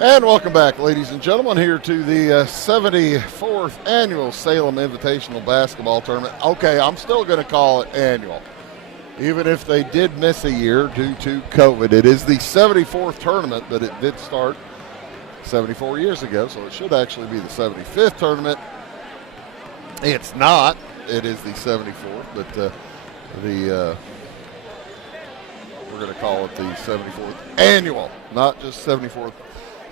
And welcome back, ladies and gentlemen, here to the 74th Annual Salem Invitational Basketball Tournament. Okay, I'm still going to call it annual, even if they did miss a year due to COVID. It is the 74th tournament, but it did start 74 years ago, so it should actually be the 75th tournament. It's not. It is the 74th, but we're going to call it the 74th Annual, not just 74th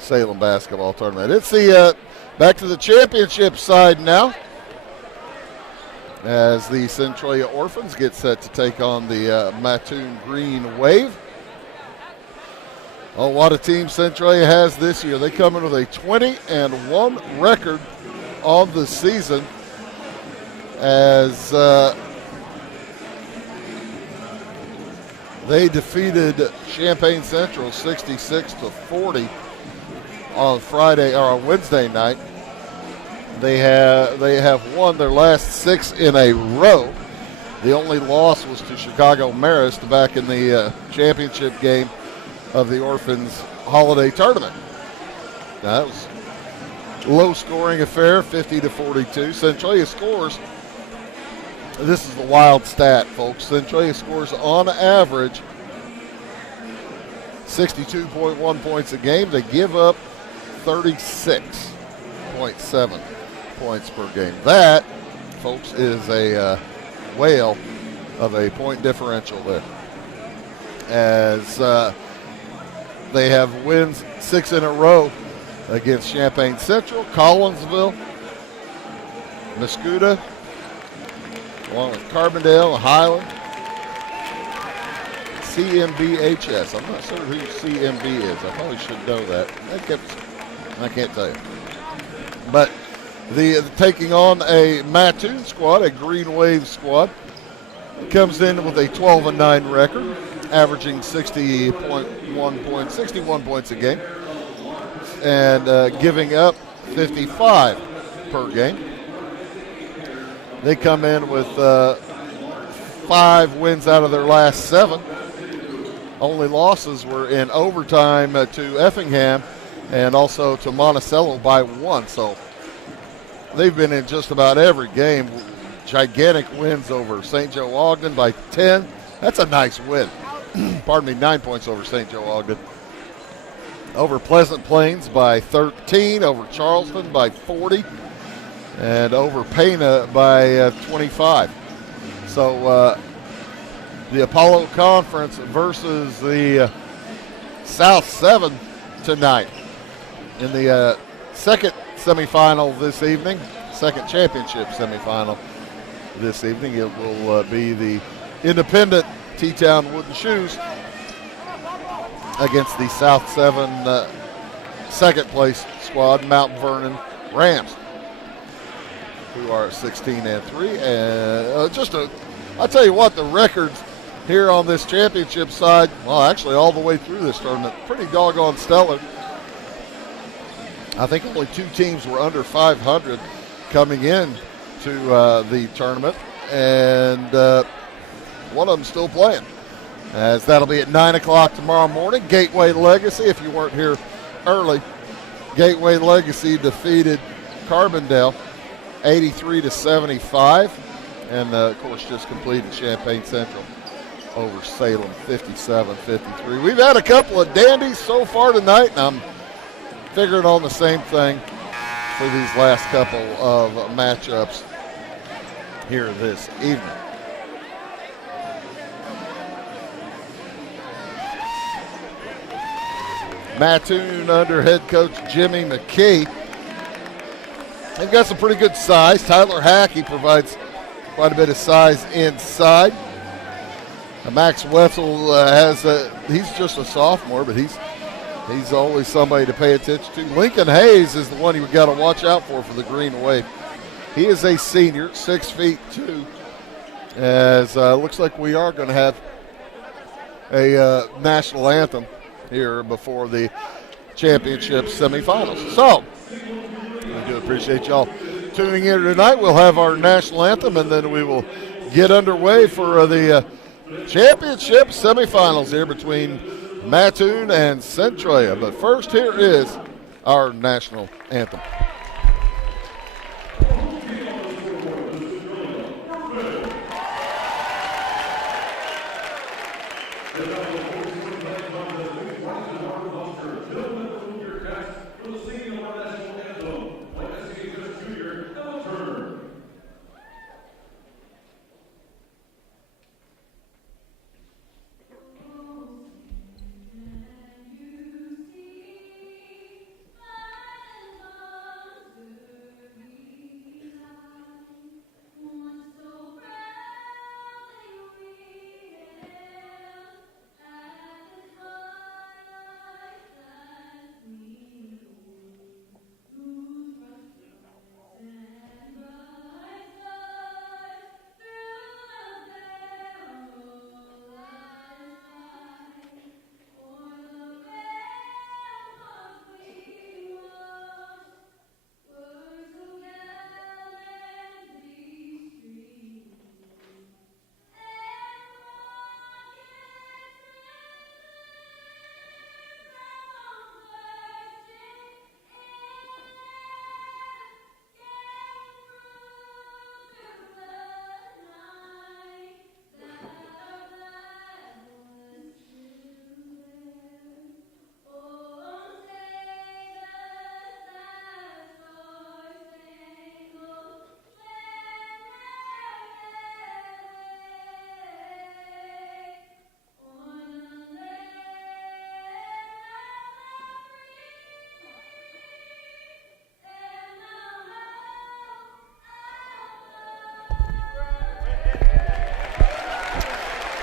Salem Basketball Tournament. It's the back to the championship side now, as the Centralia Orphans get set to take on the Mattoon Green Wave. Oh, what a team Centralia has this year. They come in with a 20-1 record on the season, as they defeated Champaign Central 66-40 on Friday or on Wednesday night. They have won their last 6 in a row. The only loss was to Chicago Marist back in the championship game of the Orphans Holiday Tournament. Now, that was a low-scoring affair, 50-42. Centralia scores. This is the wild stat, folks. Centralia scores on average 62.1 points a game. They give up 36.7 points per game. That, folks, is a whale of a point differential there, as they have wins 6 in a row against Champaign Central, Collinsville, Mascoutah, along with Carbondale, Highland, CMBHS. I'm not sure who CMB is. I probably should know that. I can't tell you. But the taking on a Mattoon squad, a Green Wave squad, comes in with a 12-9 record, averaging 61 points a game, and giving up 55 per game. They come in with 5 wins out of their last 7. Only losses were in overtime to Effingham and also to Monticello by 1. So they've been in just about every game. Gigantic wins over St. Joe Ogden by 10. That's a nice win. Pardon me, 9 points over St. Joe Ogden. Over Pleasant Plains by 13, over Charleston by 40, and over Pana by 25. So the Apollo Conference versus the South 7 tonight in the second semifinal this evening, second championship semifinal this evening. It will be the independent T-Town Wooden Shoes against the South 7 second place squad, Mount Vernon Rams, who are 16-3. And I'll tell you what, the records here on this championship side, well, actually all the way through this tournament, pretty doggone stellar. I think only 2 teams were under 500 coming in to the tournament, and one of them still playing, as that'll be at 9 o'clock tomorrow morning. Gateway Legacy, if you weren't here early, Gateway Legacy defeated Carbondale 83-75, and of course just completed Champaign Central over Salem 57-53. We've had a couple of dandies so far tonight, and I'm figuring on the same thing for these last couple of matchups here this evening. Mattoon under head coach Jimmy McKee. They've got some pretty good size. Tyler Hackey provides quite a bit of size inside. Max Wetzel he's just a sophomore, but he's always somebody to pay attention to. Lincoln Hayes is the one you've got to watch out for the Green Wave. He is a senior, 6'2", as looks like we are going to have a national anthem here before the championship semifinals. So, I do appreciate y'all tuning in tonight. We'll have our national anthem, and then we will get underway for the championship semifinals here between Mattoon and Centralia. But first, here is our national anthem.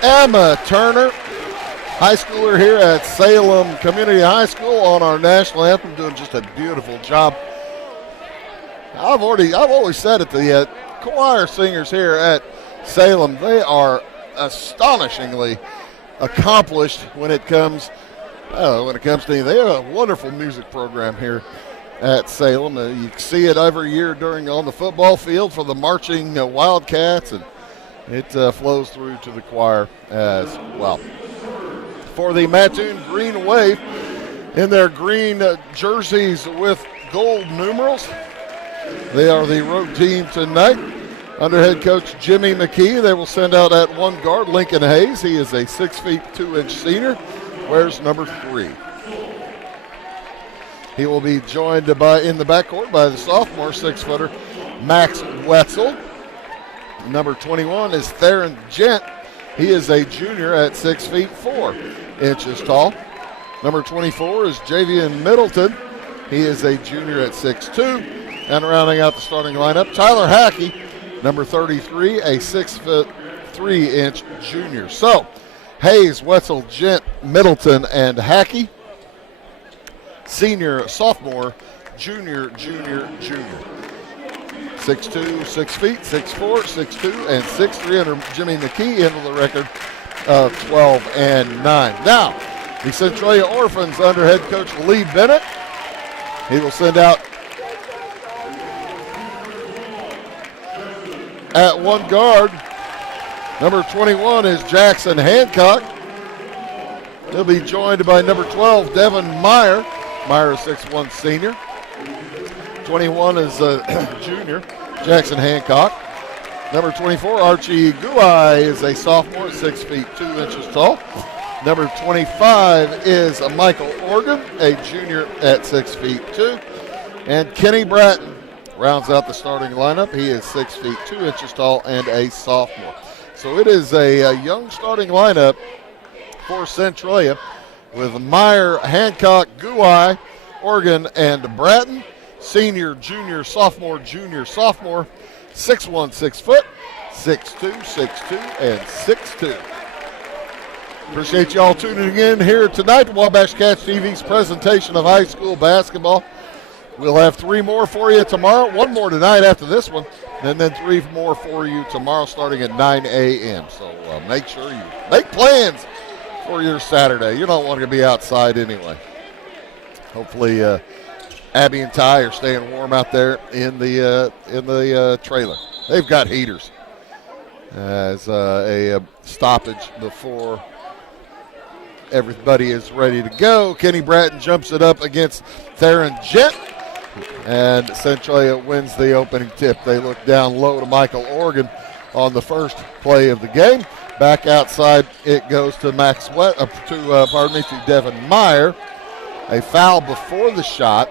Emma Turner, high schooler here at Salem Community High School, on our national anthem, doing just a beautiful job. I've always said it, the choir singers here at Salem, they are astonishingly accomplished when it comes to anything. They have a wonderful music program here at Salem. You see it every year on the football field for the marching Wildcats, and it flows through to the choir as well. For the Mattoon Green Wave, in their green jerseys with gold numerals, they are the road team tonight. Under head coach Jimmy McKee, they will send out at one guard Lincoln Hayes. He is a 6 feet 2 inch senior, wears number 3. He will be joined in the backcourt by the sophomore 6-footer Max Wetzel. Number 21 is Theron Gent. He is a junior at 6 feet 4 inches tall. Number 24 is Javian Middleton. He is a junior at 6'2". And rounding out the starting lineup, Tyler Hackey, number 33, a 6 foot 3 inch junior. So, Hayes, Wetzel, Gent, Middleton, and Hackey. Senior, sophomore, junior. 6'2", 6 feet, 6'4", 6'2", and 6'3" under Jimmy McKee into the record of 12-9. Now, the Centralia Orphans under head coach Lee Bennett. He will send out at one guard. Number 21 is Jackson Hancock. He'll be joined by number 12, Devin Meyer. Meyer is 6'1" senior. 21 is a junior, Jackson Hancock. Number 24, Archie Guai, is a sophomore, 6 feet 2 inches tall. Number 25 is Michael Organ, a junior at 6 feet 2. And Kenny Bratton rounds out the starting lineup. He is 6 feet 2 inches tall and a sophomore. So it is a young starting lineup for Centralia with Meyer, Hancock, Guai, Organ, and Bratton. Senior, junior, sophomore, junior, sophomore, 6'1", 6 foot, 6'2", 6'2", and 6'2". Appreciate y'all tuning in here tonight to Wabash Cats TV's presentation of high school basketball. We'll have 3 more for you tomorrow, 1 more tonight after this one, and then 3 more for you tomorrow starting at 9 a.m. So make sure you make plans for your Saturday. You don't want to be outside anyway. Hopefully Abby and Ty are staying warm out there in the trailer. They've got heaters. As a stoppage before everybody is ready to go. Kenny Bratton jumps it up against Theron Gent, and Centralia wins the opening tip. They look down low to Michael Organ on the first play of the game. Back outside, it goes to to Devin Meyer. A foul before the shot.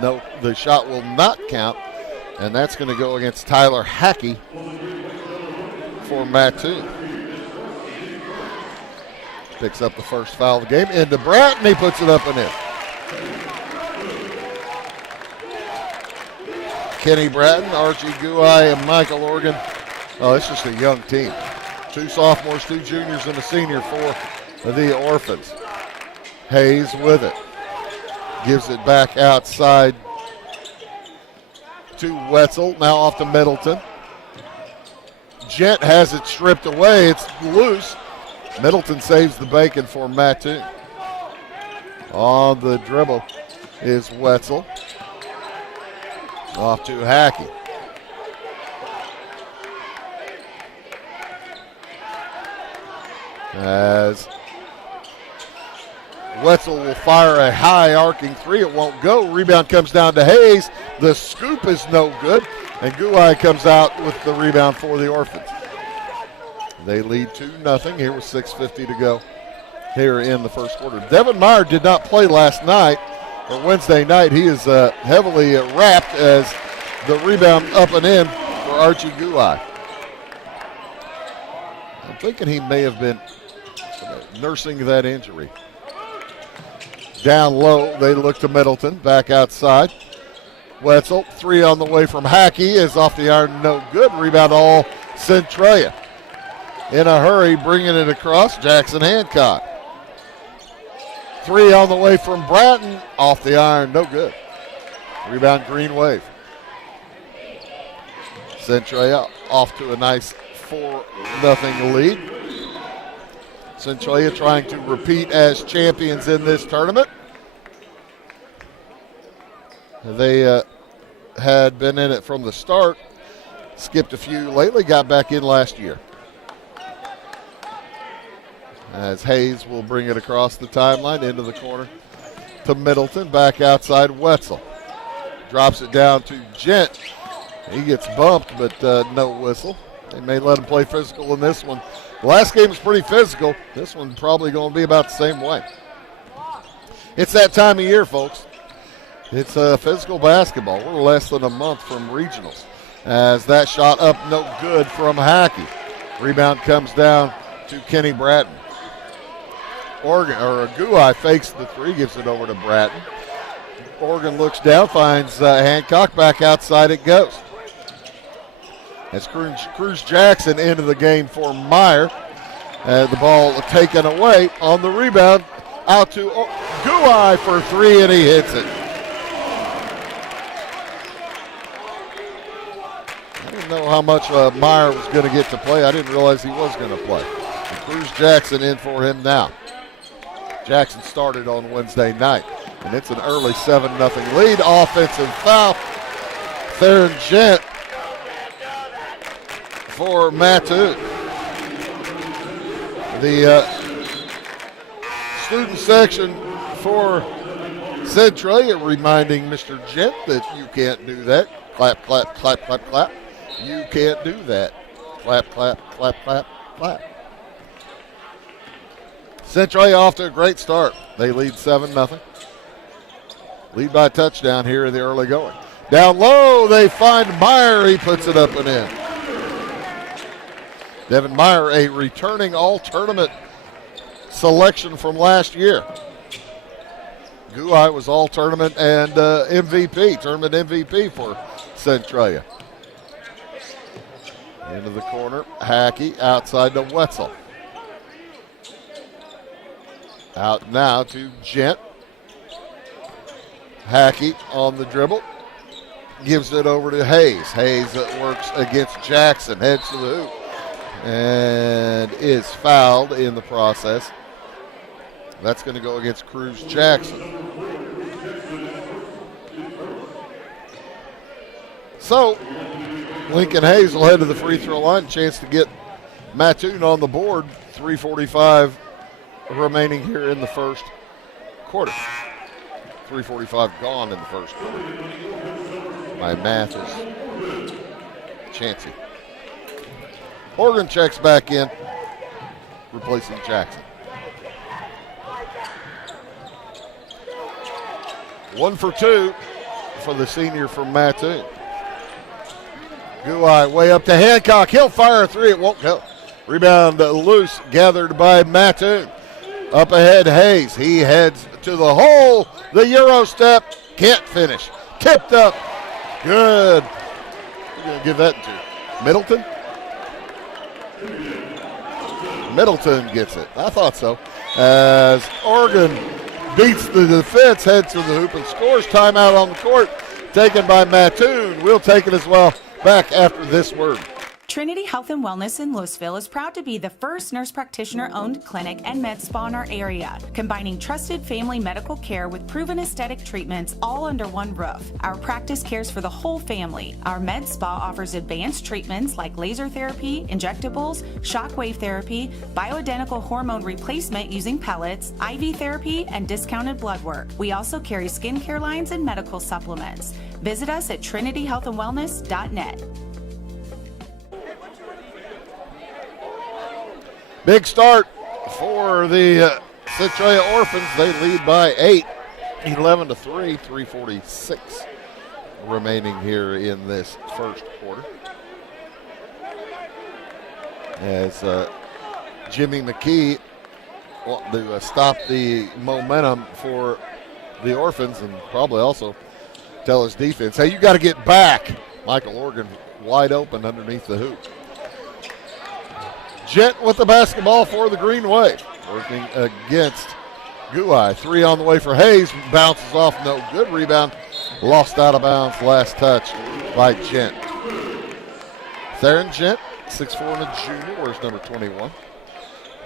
No, the shot will not count, and that's going to go against Tyler Hackey for Mattoon. Picks up the first foul of the game. Into Bratton, he puts it up and in. Kenny Bratton, Archie Guai, and Michael Organ. Oh, it's just a young team. 2 sophomores, 2 juniors, and a senior for the Orphans. Hayes with it. Gives it back outside to Wetzel. Now off to Middleton. Gent has it stripped away. It's loose. Middleton saves the bacon for Mattoon. On the dribble is Wetzel. Off to Hackey. As Wetzel will fire a high arcing 3. It won't go. Rebound comes down to Hayes. The scoop is no good. And Guai comes out with the rebound for the Orphans. They lead 2-0 here with 6:50 to go here in the first quarter. Devin Meyer did not play last night or Wednesday night. He is heavily wrapped as the rebound up and in for Archie Guai. I'm thinking he may have been nursing that injury. Down low, they look to Middleton, back outside. Wetzel, 3 on the way from Hackey, is off the iron, no good. Rebound all Centralia. In a hurry, bringing it across, Jackson Hancock. 3 on the way from Bratton, off the iron, no good. Rebound Green Wave. Centralia off to a nice 4-0 lead. Centralia trying to repeat as champions in this tournament. They had been in it from the start, skipped a few lately, got back in last year. As Hayes will bring it across the timeline into the corner to Middleton, back outside Wetzel. Drops it down to Gent. He gets bumped, but no whistle. They may let him play physical in this one. The last game was pretty physical. This one's probably going to be about the same way. It's that time of year, folks. It's physical basketball. We're less than a month from regionals. As that shot up, no good from Hackey. Rebound comes down to Kenny Bratton. Guai fakes the 3, gives it over to Bratton. Oregon looks down, finds Hancock, back outside it goes. As Cruz Jackson into the game for Meyer. The ball taken away on the rebound. Out to Guai for 3, and he hits it. I didn't know how much Meyer was going to get to play. I didn't realize he was going to play. And Cruz Jackson in for him now. Jackson started on Wednesday night, and it's an early 7-0 lead. Offensive foul. Theron Gent for Mattoon. The student section for Centralia reminding Mr. Gent that you can't do that. Clap, clap, clap, clap, clap. You can't do that. Clap, clap, clap, clap, clap. Centralia off to a great start. They lead 7-0. Lead by a touchdown here in the early going. Down low, they find Meyer. He puts it up and in. Devin Meyer, a returning all-tournament selection from last year. Guai was all-tournament and tournament MVP for Centralia. Into the corner, Hackey outside to Wetzel. Out now to Gent. Hackey on the dribble. Gives it over to Hayes. Hayes works against Jackson. Heads to the hoop. And is fouled in the process. That's going to go against Cruz Jackson. So, Lincoln Hayes will head to the free throw line. Chance to get Mattoon on the board. 3:45 remaining here in the first quarter. 3:45 gone in the first quarter. My math is chancy. Oregon checks back in, replacing Jackson. 1 for 2 for the senior from Mattoon. Guai way up to Hancock. He'll fire a three. It won't go. Rebound loose, gathered by Mattoon. Up ahead, Hayes. He heads to the hole. The Euro step. Can't finish. Tipped up. Good. We're going to give that to Middleton. Middleton gets it. I thought so. As Oregon beats the defense, heads to the hoop and scores. Timeout on the court. Taken by Mattoon. We'll take it as well. Back after this word. Trinity Health and Wellness in Louisville is proud to be the first nurse practitioner-owned clinic and med spa in our area, combining trusted family medical care with proven aesthetic treatments all under one roof. Our practice cares for the whole family. Our med spa offers advanced treatments like laser therapy, injectables, shockwave therapy, bioidentical hormone replacement using pellets, IV therapy, and discounted blood work. We also carry skincare lines and medical supplements. Visit us at trinityhealthandwellness.net. Big start for the Centralia Orphans. They lead by 8, 11-3, 3:46 remaining here in this first quarter. As Jimmy McKee wanting to stop the momentum for the Orphans and probably also tell his defense, hey, you got to get back. Michael Organ wide open underneath the hoop. Gent with the basketball for the Green Wave. Working against Guai. Three on the way for Hayes. Bounces off, no good. Rebound lost out of bounds. Last touch by Gent. Theron Gent, 6'4" and a junior. Where's number 21?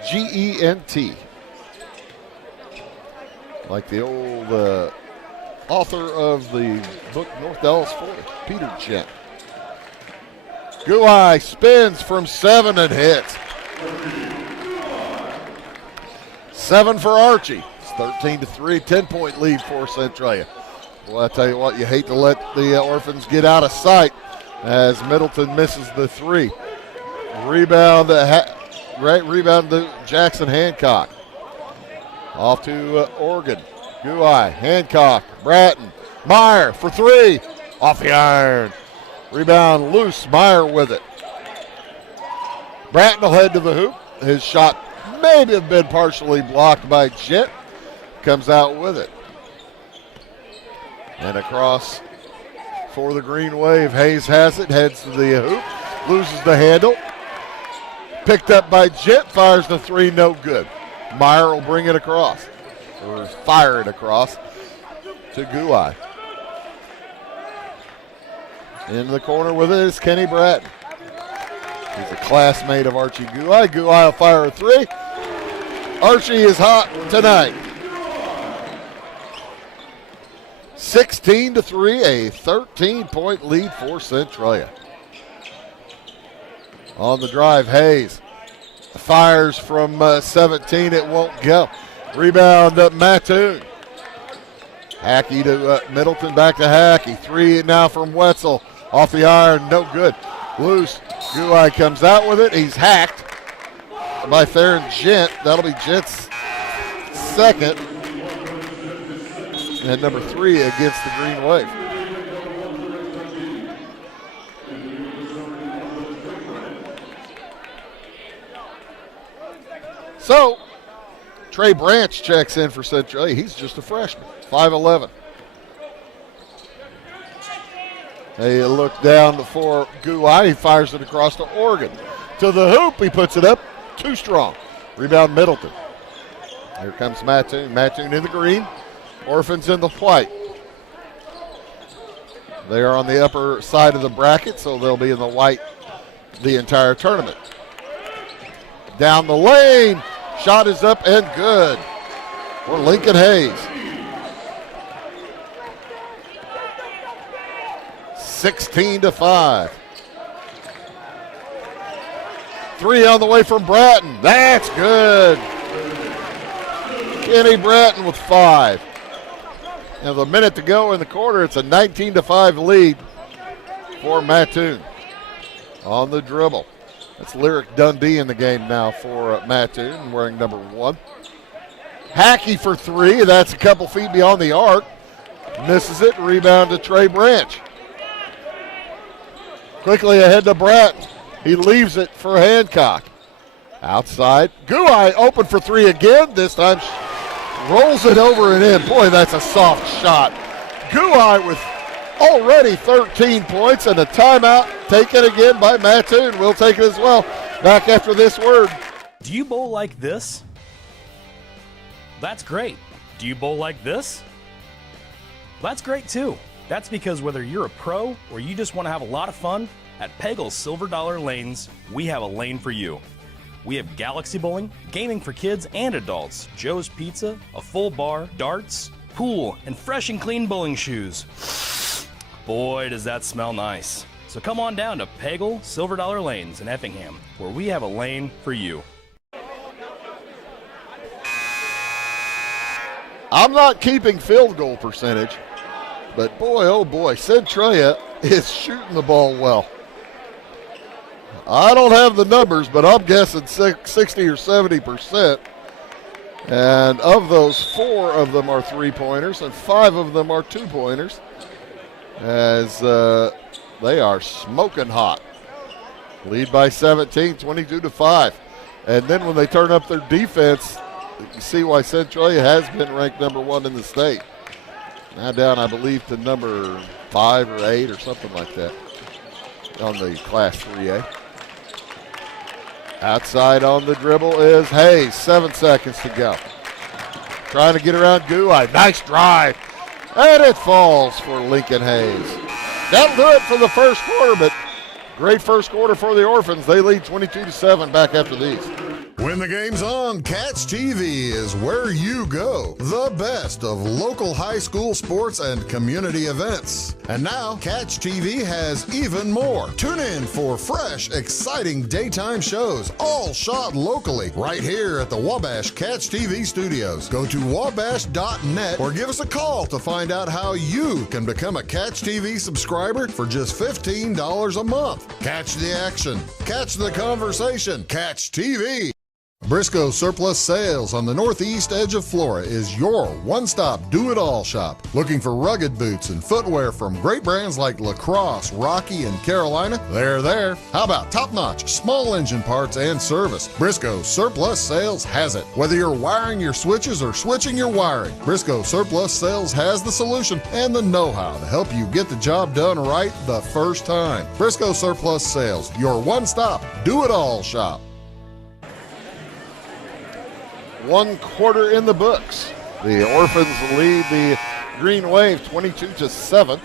Gent. Like the old author of the book North Dallas 40, Peter Gent. Guai spins from 7 and hits. 7 for Archie. It's 13-3, 10-point lead for Centralia. Well, I tell you what, you hate to let the Orphans get out of sight as Middleton misses the three. Rebound, rebound to Jackson Hancock. Off to Oregon. Guai, Hancock, Bratton, Meyer for three. Off the iron. Rebound loose, Meyer with it. Bratton will head to the hoop. His shot maybe have been partially blocked by Jet. Comes out with it. And across for the Green Wave. Hayes has it, heads to the hoop, loses the handle. Picked up by Jet, fires the three, no good. Meyer will bring it across, or fire it across to Guai. In the corner with it is Kenny Bratton. He's a classmate of Archie Guai. Guai will fire a three. Archie is hot tonight. 16-3, a 13-point lead for Centralia. On the drive, Hayes fires from 17. It won't go. Rebound up Mattoon. Hackey to Middleton, back to Hackey. Three now from Wetzel. Off the iron, no good. Loose. Guai comes out with it. He's hacked by Theron Gent. That'll be Gent's second. And number 3 against the Green Wave. So, Trey Branch checks in for Centralia. He's just a freshman, 5'11". They look down for Guai. He fires it across to Oregon. To the hoop, he puts it up. Too strong. Rebound Middleton. Here comes Mattoon. Mattoon in the green. Orphans in the white. They are on the upper side of the bracket, so they'll be in the white the entire tournament. Down the lane. Shot is up and good for Lincoln Hayes. 16-5. Three on the way from Bratton. That's good. Kenny Bratton with 5. And with a minute to go in the quarter, it's a 19-5 lead for Mattoon. On the dribble. That's Lyric Dundee in the game now for Mattoon, wearing number 1. Hackey for 3. That's a couple feet beyond the arc. Misses it. Rebound to Trey Branch. Quickly ahead to Bratton. He leaves it for Hancock. Outside. Guai open for 3 again. This time rolls it over and in. Boy, that's a soft shot. Guai with already 13 points and a timeout taken again by Mattoon. We'll take it as well. Back after this word. Do you bowl like this? That's great. Do you bowl like this? That's great too. That's because whether you're a pro or you just want to have a lot of fun, at Pegel's Silver Dollar Lanes, we have a lane for you. We have galaxy bowling, gaming for kids and adults, Joe's Pizza, a full bar, darts, pool, and fresh and clean bowling shoes. Boy, does that smell nice. So come on down to Pegel Silver Dollar Lanes in Effingham, where we have a lane for you. I'm not keeping field goal percentage, but boy, oh boy, Centralia is shooting the ball well. I don't have the numbers, but I'm guessing 60 or 70%. And of those, 4 of them are 3-pointers, and 5 of them are 2-pointers, as they are smoking hot. Lead by 17, 22-5. And then when they turn up their defense, you see why Centralia has been ranked number 1 in the state. Now down, I believe, to number 5 or 8 or something like that on the Class 3A. Outside on the dribble is Hayes. 7 seconds to go. Trying to get around Guai. Nice drive. And it falls for Lincoln Hayes. That'll do it for the first quarter, but great first quarter for the Orphans. They lead 22-7 back after these. When the game's on, Catch TV is where you go. The best of local high school sports and community events. And now, Catch TV has even more. Tune in for fresh, exciting daytime shows, all shot locally, right here at the Wabash Catch TV studios. Go to wabash.net or give us a call to find out how you can become a Catch TV subscriber for just $15 a month. Catch the action. Catch the conversation. Catch TV. Briscoe Surplus Sales on the northeast edge of Flora is your one-stop do-it-all shop. Looking for rugged boots and footwear from great brands like Lacrosse, Rocky, and Carolina? They're there. How about top-notch small engine parts and service? Briscoe Surplus Sales has it. Whether you're wiring your switches or switching your wiring, Briscoe Surplus Sales has the solution and the know-how to help you get the job done right the first time. Briscoe Surplus Sales, your one-stop do-it-all shop. 1 quarter in the books. The Orphans lead the Green Wave 22-7.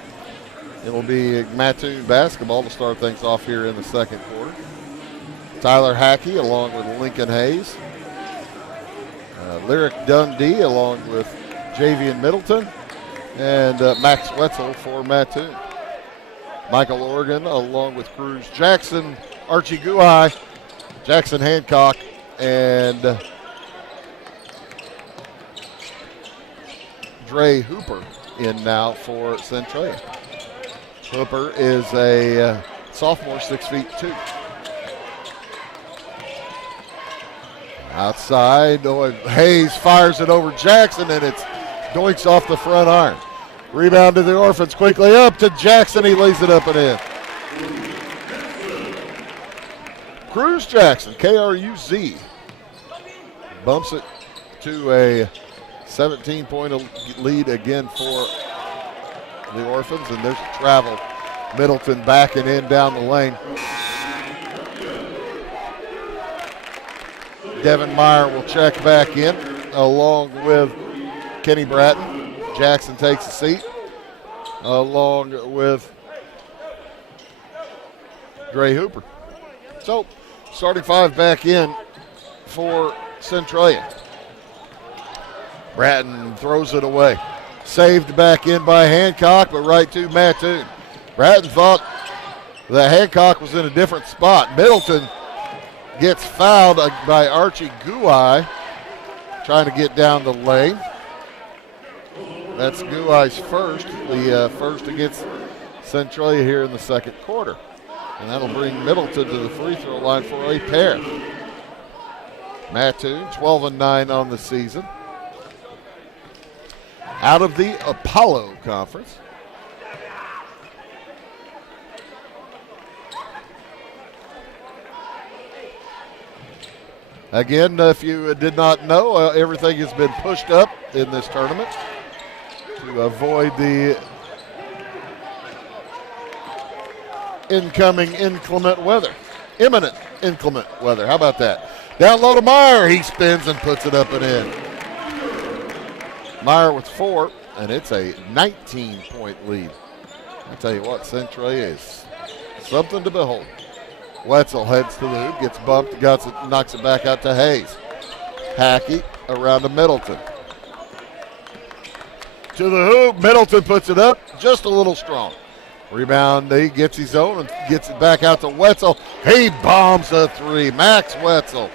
It'll be Mattoon basketball to start things off here in the second quarter. Tyler Hackey along with Lincoln Hayes. Lyric Dundee along with Javian Middleton. And Max Wetzel for Mattoon. Michael Oregon along with Cruz Jackson, Archie Guai, Jackson Hancock, and Dre Hooper in now for Centralia. Hooper is a sophomore, 6'2". Outside, Hayes fires it over Jackson, and it's doinks off the front iron. Rebound to the Orphans, quickly up to Jackson. He lays it up and in. Cruz Jackson, K-R-U-Z, bumps it to a 17-point lead again for the Orphans, and there's a travel. Middleton backing in down the lane. Devin Meyer will check back in along with Kenny Bratton. Jackson takes a seat along with Dre Hooper. So, starting 5 back in for Centralia. Bratton throws it away. Saved back in by Hancock, but right to Mattoon. Bratton thought that Hancock was in a different spot. Middleton gets fouled by Archie Guai trying to get down the lane. That's Guai's first, the first against Centralia here in the second quarter. And that'll bring Middleton to the free throw line for a pair. Mattoon, 12-9 on the season. Out of the Apollo Conference. Again, if you did not know, everything has been pushed up in this tournament to avoid the incoming inclement weather. Imminent inclement weather. How about that? Down low to Meyer. He spins and puts it up and in. Meyer with 4, and it's a 19-point lead. I tell you what, Centralia is something to behold. Wetzel heads to the hoop, gets bumped, knocks it back out to Hayes. Hackey around to Middleton. To the hoop, Middleton puts it up, just a little strong. Rebound, he gets his own and gets it back out to Wetzel. He bombs a 3, Max Wetzel.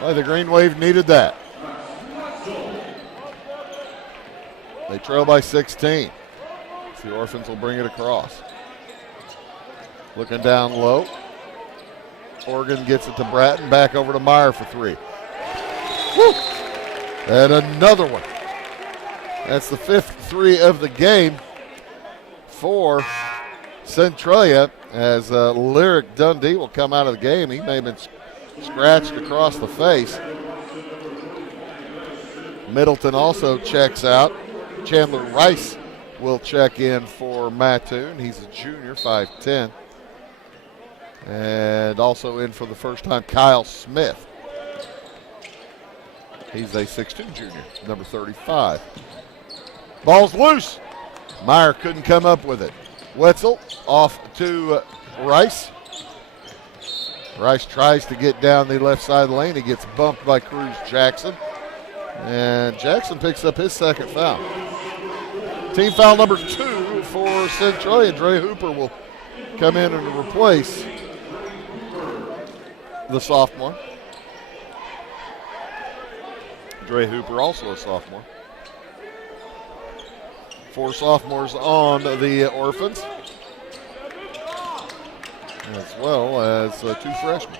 Well, the Green Wave needed that. They trail by 16. The Orphans will bring it across. Looking down low. Oregon gets it to Bratton, back over to Meyer for 3. Woo! And another one. That's the 5th 3 of the game for Centralia, as Lyric Dundee will come out of the game. He may have been scratched across the face. Middleton also checks out. Chandler Rice will check in for Mattoon. He's a junior, 5'10". And also in for the first time, Kyle Smith. He's a 6'2" junior, number 35. Ball's loose. Meyer couldn't come up with it. Wetzel off to Rice. Rice tries to get down the left side of the lane. He gets bumped by Cruz Jackson. And Jackson picks up his second foul. Team foul number 2 for Centralia. Dre Hooper will come in and replace the sophomore. Dre Hooper, also a sophomore. 4 sophomores on the Orphans, as well as 2 freshmen.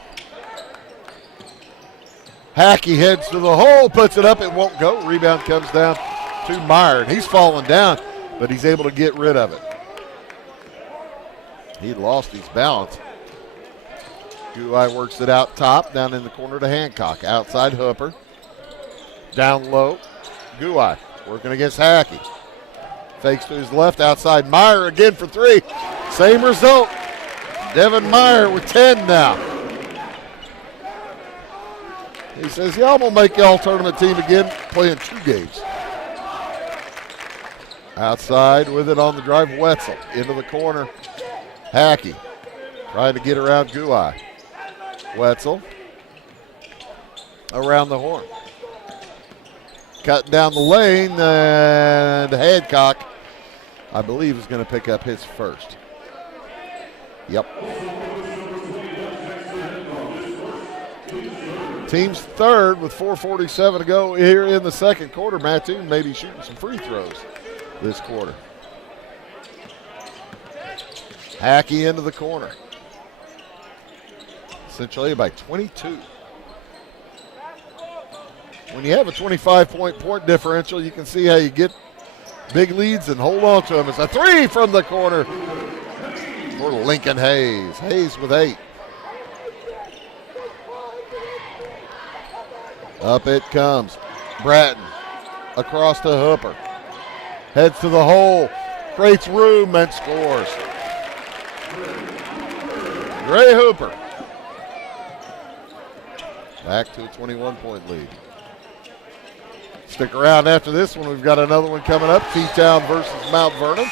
Hackey heads to the hole, puts it up, it won't go. Rebound comes down to Meyer, and he's falling down, but he's able to get rid of it. He lost his balance. Guai works it out top, down in the corner to Hancock. Outside Hooper. Down low, Guai working against Hackey. Fakes to his left, outside Meyer again for 3. Same result. Devin Meyer with 10 now. He says, yeah, I'm going to make y'all tournament team again, playing 2 games. Outside with it on the drive, Wetzel into the corner. Hackey trying to get around Guai. Wetzel around the horn. Cutting down the lane, and Hancock, I believe, is going to pick up his first. Yep. Team's third with 4:47 to go here in the second quarter. Mattoon may be shooting some free throws this quarter. Hackey into the corner. Centralia by 22. When you have a 25-point differential, you can see how you get big leads and hold on to them. It's a 3 from the corner for Lincoln Hayes. Hayes with 8. Up it comes. Bratton across to Hooper. Heads to the hole. Creates room and scores. Dre Hooper. Back to a 21-point lead. Stick around after this one. We've got another one coming up. T-Town versus Mount Vernon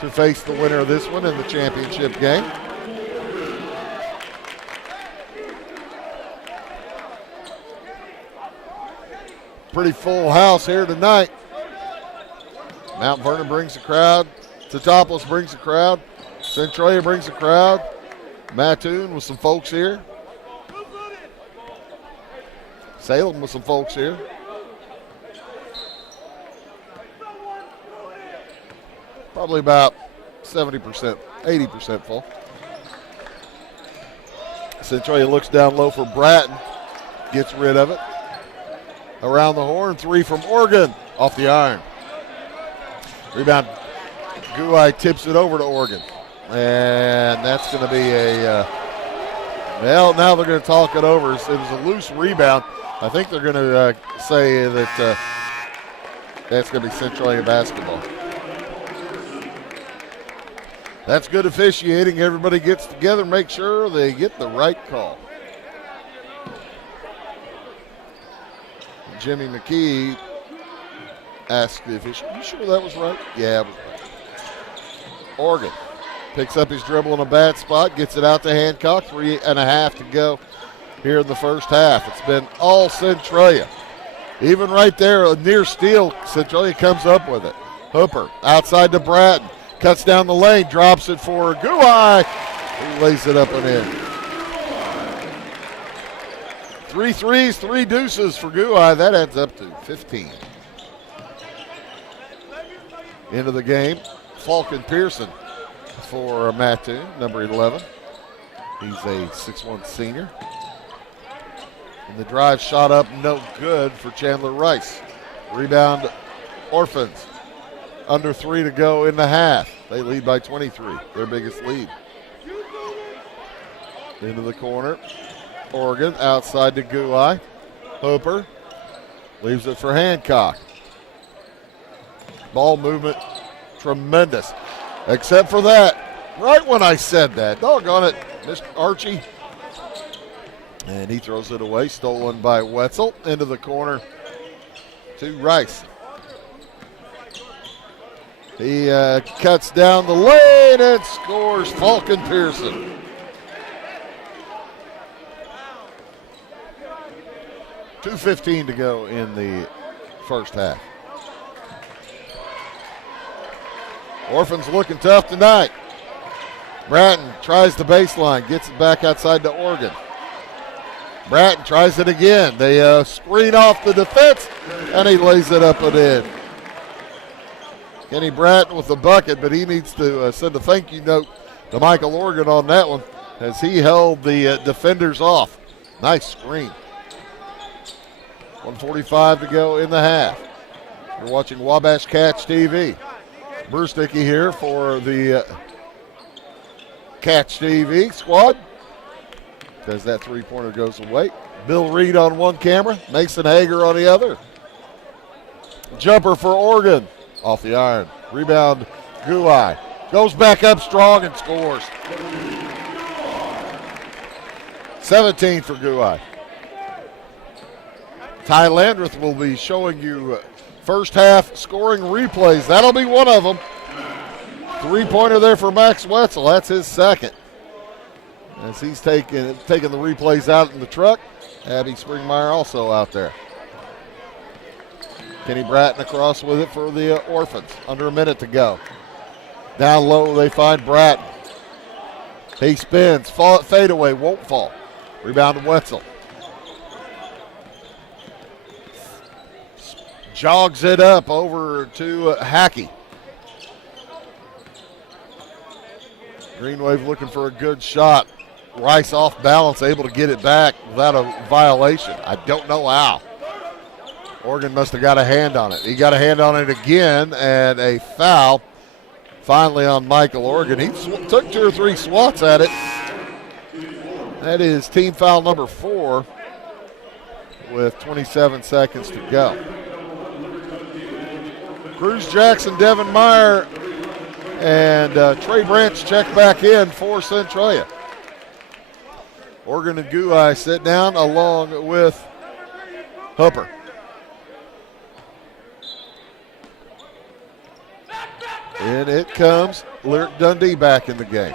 to face the winner of this one in the championship game. Pretty full house here tonight. Mount Vernon brings the crowd. Teutopolis brings the crowd. Centralia brings the crowd. Mattoon with some folks here. Salem with some folks here. Probably about 70%, 80% full. Centralia looks down low for Bratton. Gets rid of it. Around the horn, 3 from Oregon. Off the iron. Rebound. Guai tips it over to Oregon. And that's going to be well, now they're going to talk it over. It was a loose rebound. I think they're going to say that that's going to be Centralia basketball. That's good officiating. Everybody gets together, make sure they get the right call. Jimmy McKee asked the official, "You sure that was right?" Yeah, it was right. Oregon picks up his dribble in a bad spot, gets it out to Hancock. 3.5 to go here in the first half. It's been all Centralia. Even right there, a near steal, Centralia comes up with it. Hooper outside to Bratton. Cuts down the lane, drops it for Guai. He lays it up and in. 3 threes, 3 deuces for Guai. That adds up to 15. Into the game, Falcon Pearson for Mattoon, number 11. He's a 6'1" senior. And the drive shot up, no good for Chandler Rice. Rebound, Orphans. Under 3 to go in the half. They lead by 23, their biggest lead. Into the corner. Oregon outside to Guai. Hooper leaves it for Hancock. Ball movement, tremendous. Except for that, right when I said that, doggone it, Mr. Archie. And he throws it away, stolen by Wetzel. Into the corner to Rice. He cuts down the lane and scores. Falcon Pearson. $2:15 to go in the first half. Orphans looking tough tonight. Bratton tries the baseline, gets it back outside to Oregon. Bratton tries it again. They screen off the defense, and he lays it up and in. Kenny Bratton with the bucket, but he needs to send a thank you note to Michael Oregon on that one as he held the defenders off. Nice screen. 1:45 to go in the half. You're watching Wabash Catch TV. Bruce Dickey here for the Catch TV squad. As that three-pointer goes away. Bill Reed on one camera, Mason Hager on the other. Jumper for Oregon. Off the iron. Rebound, Guai. Goes back up strong and scores. 17 for Guai. Ty Landreth will be showing you first half scoring replays. That'll be one of them. Three-pointer there for Max Wetzel. That's his second. As he's taking the replays out in the truck. Abby Springmeyer also out there. Kenny Bratton across with it for the Orphans. Under a minute to go. Down low they find Bratton. He spins. Fadeaway won't fall. Rebound to Wetzel. Jogs it up over to Hackey. Green Wave looking for a good shot. Rice off balance, able to get it back without a violation. I don't know how. Oregon must have got a hand on it. He got a hand on it again, and a foul finally on Michael Oregon. He took 2 or 3 swats at it. That is team foul number 4 with 27 seconds to go. Cruz Jackson, Devin Meyer, and Trey Branch check back in for Centralia. Oregon and Guai sit down along with Hooper. And it comes Lyric Dundee back in the game.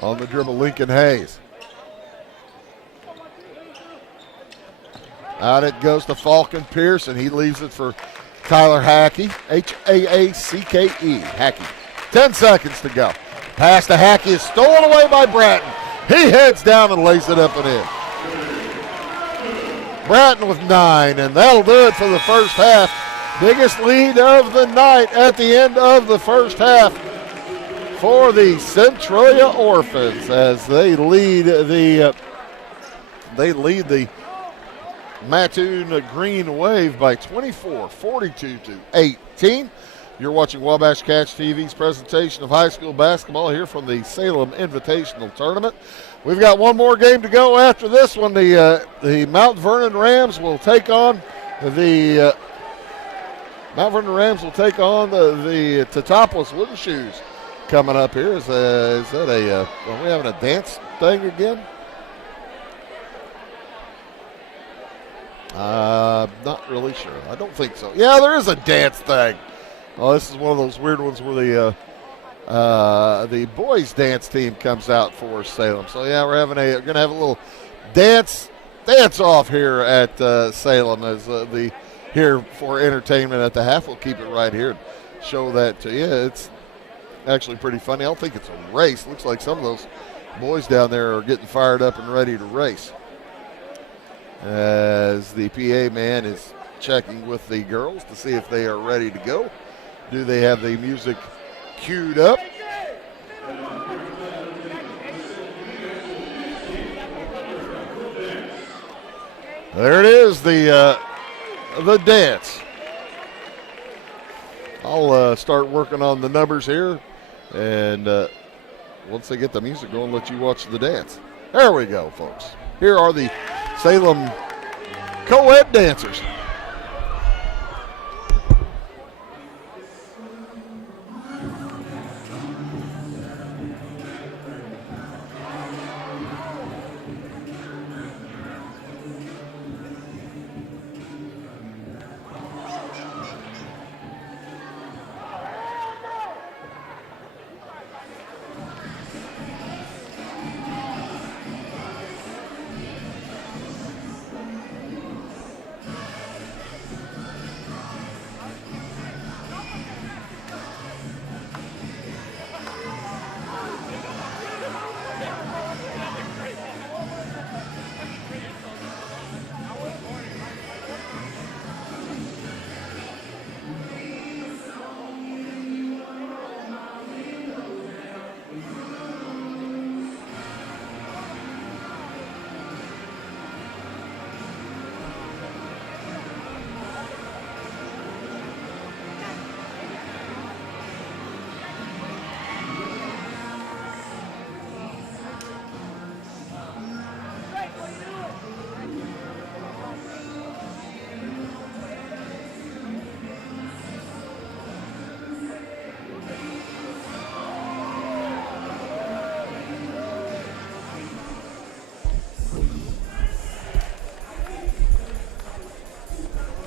On the dribble, Lincoln Hayes. Out it goes to Falcon Pearson. He leaves it for Tyler Hackey. Haacke. Hackey. 10 seconds to go. Pass to Hackey is stolen away by Bratton. He heads down and lays it up and in. Bratton with 9, and that'll do it for the first half. Biggest lead of the night at the end of the first half for the Centralia Orphans as they lead the Mattoon Green Wave by 24, 42-18. You're watching Wabash Catch TV's presentation of high school basketball here from the Salem Invitational Tournament. We've got one more game to go after this one. The Mount Vernon Rams will take on the Teutopolis Wooden Shoes coming up here. Is that are we having a dance thing again? Not really sure. I don't think so. Yeah, there is a dance thing. Oh, this is one of those weird ones where the boys dance team comes out for Salem. So yeah, we're gonna have a little dance off here at Salem as here for entertainment at the half. We'll keep it right here and show that to you. It's actually pretty funny. I don't think it's a race. Looks like some of those boys down there are getting fired up and ready to race. As the PA man is checking with the girls to see if they are ready to go. Do they have the music queued up? There it is, the dance. I'll start working on the numbers here, and once they get the music going, let you watch the dance. There we go, folks. Here are the Salem co-ed dancers.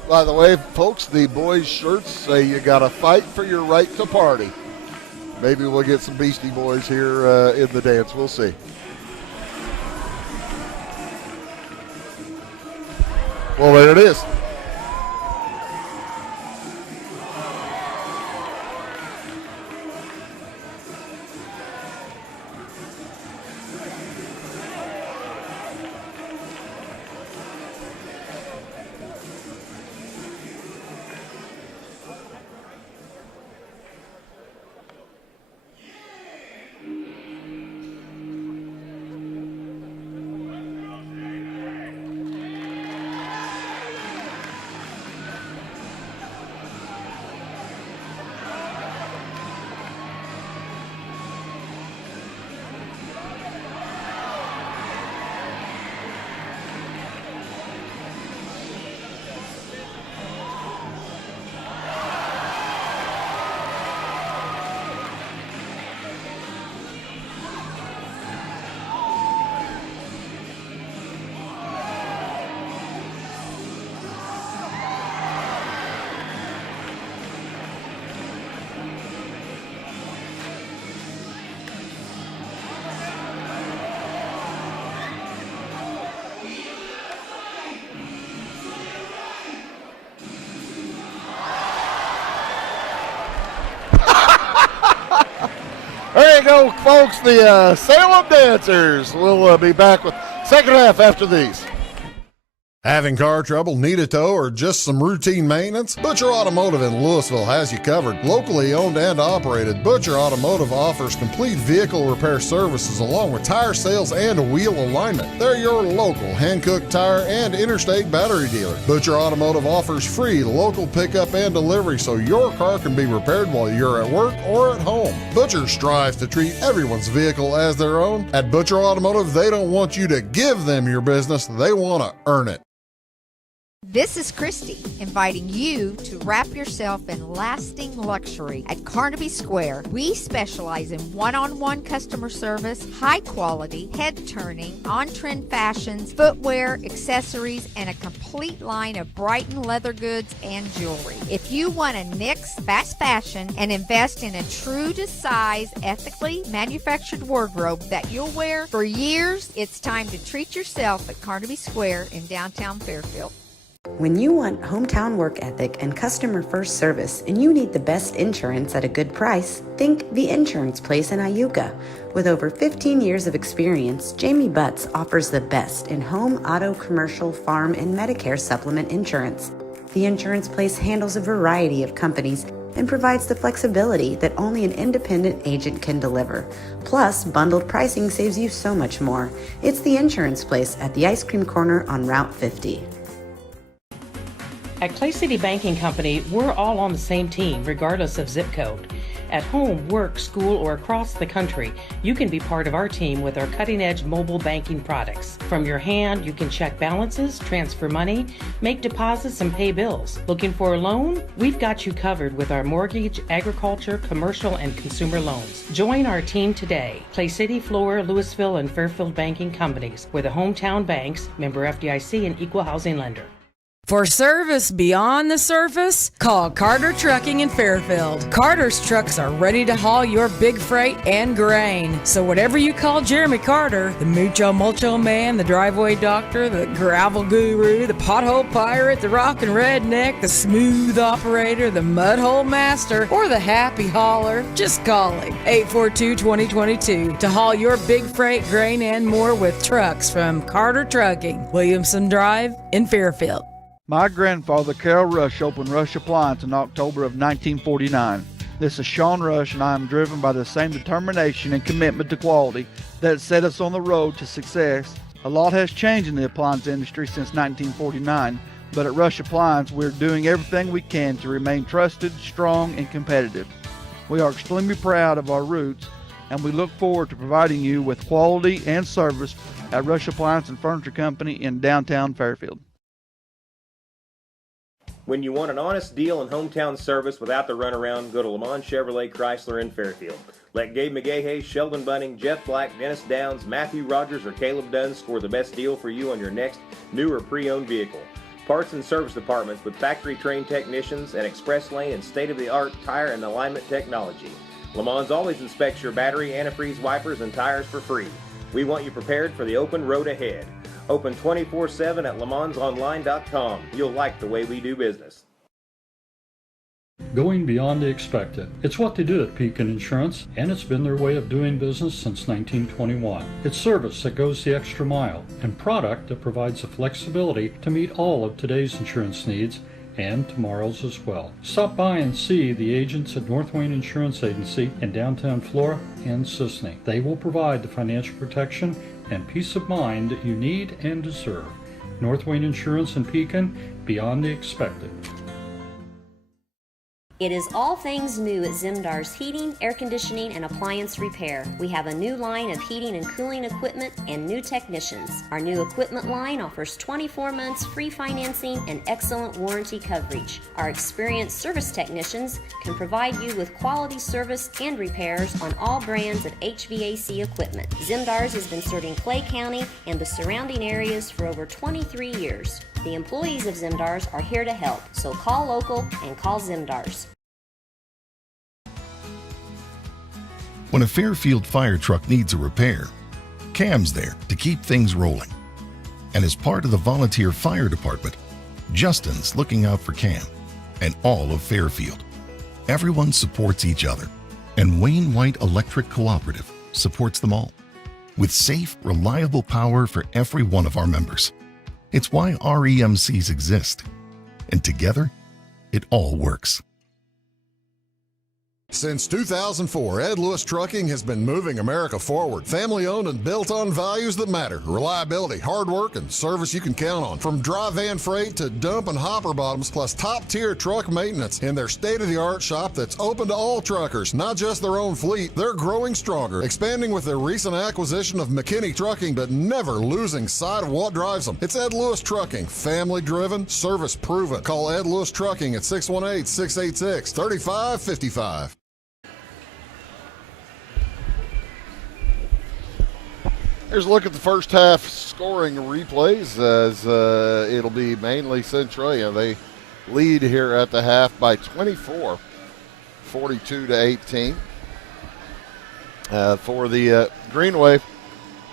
By the way, folks, the boys' shirts say you got to fight for your right to party. Maybe we'll get some Beastie Boys here in the dance. We'll see. Well, there it is. There you go, folks. The Salem Dancers will be back with second half after these. Having car trouble, need a tow, or just some routine maintenance? Butcher Automotive in Louisville has you covered. Locally owned and operated, Butcher Automotive offers complete vehicle repair services along with tire sales and wheel alignment. They're your local Hankook tire and interstate battery dealer. Butcher Automotive offers free local pickup and delivery so your car can be repaired while you're at work or at home. Butcher strives to treat everyone's vehicle as their own. At Butcher Automotive, they don't want you to give them your business, they want to earn it. This is Christy, inviting you to wrap yourself in lasting luxury at Carnaby Square. We specialize in one-on-one customer service, high quality, head-turning, on-trend fashions, footwear, accessories, and a complete line of Brighton leather goods and jewelry. If you want to nix fast fashion and invest in a true-to-size, ethically manufactured wardrobe that you'll wear for years, it's time to treat yourself at Carnaby Square in downtown Fairfield. When you want hometown work ethic and customer first service and you need the best insurance at a good price, think The Insurance Place in Iuka. With over 15 years of experience, Jamie Butts offers the best in home, auto, commercial, farm, and Medicare supplement insurance. The Insurance Place handles a variety of companies and provides the flexibility that only an independent agent can deliver. Plus, bundled pricing saves you so much more. It's The Insurance Place at the Ice Cream Corner on Route 50. At Clay City Banking Company, we're all on the same team, regardless of zip code. At home, work, school, or across the country, you can be part of our team with our cutting-edge mobile banking products. From your hand, you can check balances, transfer money, make deposits, and pay bills. Looking for a loan? We've got you covered with our mortgage, agriculture, commercial, and consumer loans. Join our team today. Clay City, Flora, Louisville, and Fairfield Banking Companies. We're the hometown banks, member FDIC, and equal housing lender. For service beyond the surface, call Carter Trucking in Fairfield. Carter's trucks are ready to haul your big freight and grain. So whatever you call Jeremy Carter, the Mucho Mulcho Man, the driveway doctor, the gravel guru, the pothole pirate, the rockin' redneck, the smooth operator, the mudhole master, or the happy hauler, just call him. 842-2022 to haul your big freight, grain, and more with trucks from Carter Trucking, Williamson Drive in Fairfield. My grandfather, Carol Rush, opened Rush Appliance in October of 1949. This is Sean Rush, and I am driven by the same determination and commitment to quality that set us on the road to success. A lot has changed in the appliance industry since 1949, but at Rush Appliance, we're doing everything we can to remain trusted, strong, and competitive. We are extremely proud of our roots, and we look forward to providing you with quality and service at Rush Appliance and Furniture Company in downtown Fairfield. When you want an honest deal and hometown service without the runaround, go to Lamont Chevrolet Chrysler in Fairfield. Let Gabe McGahey, Sheldon Bunning, Jeff Black, Dennis Downs, Matthew Rogers, or Caleb Dunn score the best deal for you on your next new or pre-owned vehicle. Parts and service departments with factory-trained technicians and express lane and state-of-the-art tire and alignment technology. Lamont always inspects your battery, antifreeze, wipers, and tires for free. We want you prepared for the open road ahead. Open 24/7 at LeMansOnline.com. You'll like the way we do business. Going beyond the expected. It's what they do at Pekin Insurance, and it's been their way of doing business since 1921. It's service that goes the extra mile, and product that provides the flexibility to meet all of today's insurance needs and tomorrow's as well. Stop by and see the agents at North Wayne Insurance Agency in downtown Flora and Sisney. They will provide the financial protection and peace of mind that you need and deserve. North Wayne Insurance in Pekin, beyond the expected. It is all things new at Zimdar's Heating, Air Conditioning, and Appliance Repair. We have a new line of heating and cooling equipment and new technicians. Our new equipment line offers 24 months free financing and excellent warranty coverage. Our experienced service technicians can provide you with quality service and repairs on all brands of HVAC equipment. Zimdar's has been serving Clay County and the surrounding areas for over 23 years. The employees of Zimdar's are here to help, so call local and call Zimdar's. When a Fairfield fire truck needs a repair, Cam's there to keep things rolling. And as part of the volunteer fire department, Justin's looking out for Cam and all of Fairfield. Everyone supports each other, and Wayne White Electric Cooperative supports them all, with safe, reliable power for every one of our members. It's why REMCs exist. And together, it all works. Since 2004, Ed Lewis Trucking has been moving America forward. Family-owned and built on values that matter. Reliability, hard work, and service you can count on. From dry van freight to dump and hopper bottoms, plus top-tier truck maintenance in their state-of-the-art shop that's open to all truckers, not just their own fleet. They're growing stronger, expanding with their recent acquisition of McKinney Trucking, but never losing sight of what drives them. It's Ed Lewis Trucking, family-driven, service-proven. Call Ed Lewis Trucking at 618-686-3555. Here's a look at the first half scoring replays as it'll be mainly Centralia. They lead here at the half by 24, 42-18. For the Green Wave,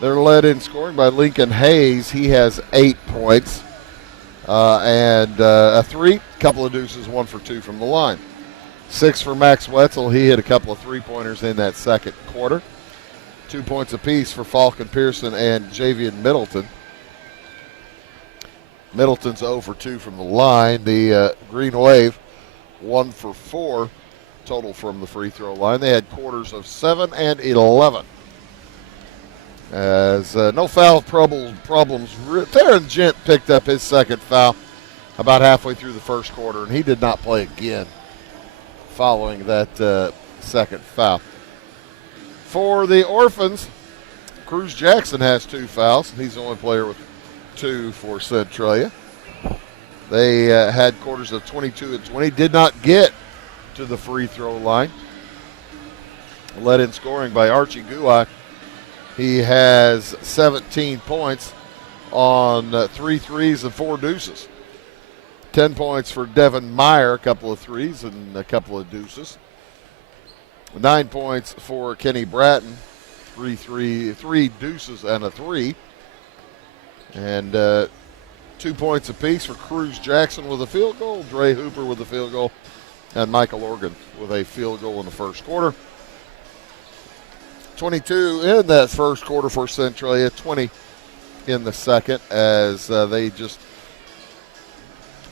they're led in scoring by Lincoln Hayes. He has 8 points and a 3, couple of deuces, 1 for 2 from the line. 6 for Max Wetzel. He hit a couple of three-pointers in that second quarter. 2 points apiece for Falcon Pearson and Javian Middleton. Middleton's 0 for 2 from the line. The Green Wave, 1 for 4 total from the free throw line. They had quarters of 7 and 11. As no foul problems. Taryn Gent picked up his second foul about halfway through the first quarter, and he did not play again following that second foul. For the Orphans, Cruz Jackson has 2 fouls. He's the only player with 2 for Centralia. They had quarters of 22 and 20. Did not get to the free throw line. Led in scoring by Archie Guai. He has 17 points on 3 threes and 4 deuces. 10 points for Devin Meyer, a couple of threes and a couple of deuces. 9 points for Kenny Bratton, 3 deuces and a 3. And 2 points apiece for Cruz Jackson with a field goal, Dre Hooper with a field goal, and Michael Organ with a field goal in the first quarter. 22 in that first quarter for Centralia, 20 in the second as they just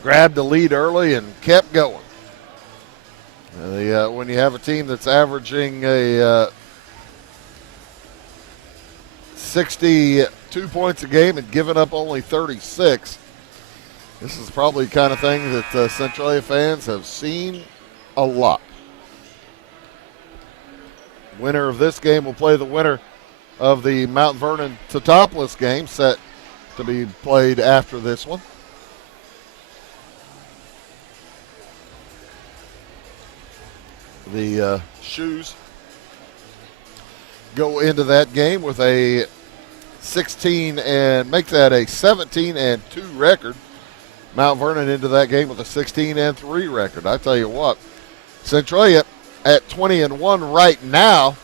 grabbed the lead early and kept going. When you have a team that's averaging a 62 points a game and giving up only 36, this is probably the kind of thing that Centralia fans have seen a lot. Winner of this game will play the winner of the Mount Vernon Teutopolis game, set to be played after this one. The Shoes go into that game with a 16 and make that a 17 and 2 record. Mount Vernon into that game with a 16 and 3 record. I tell you what, Centralia at 20 and 1 right now.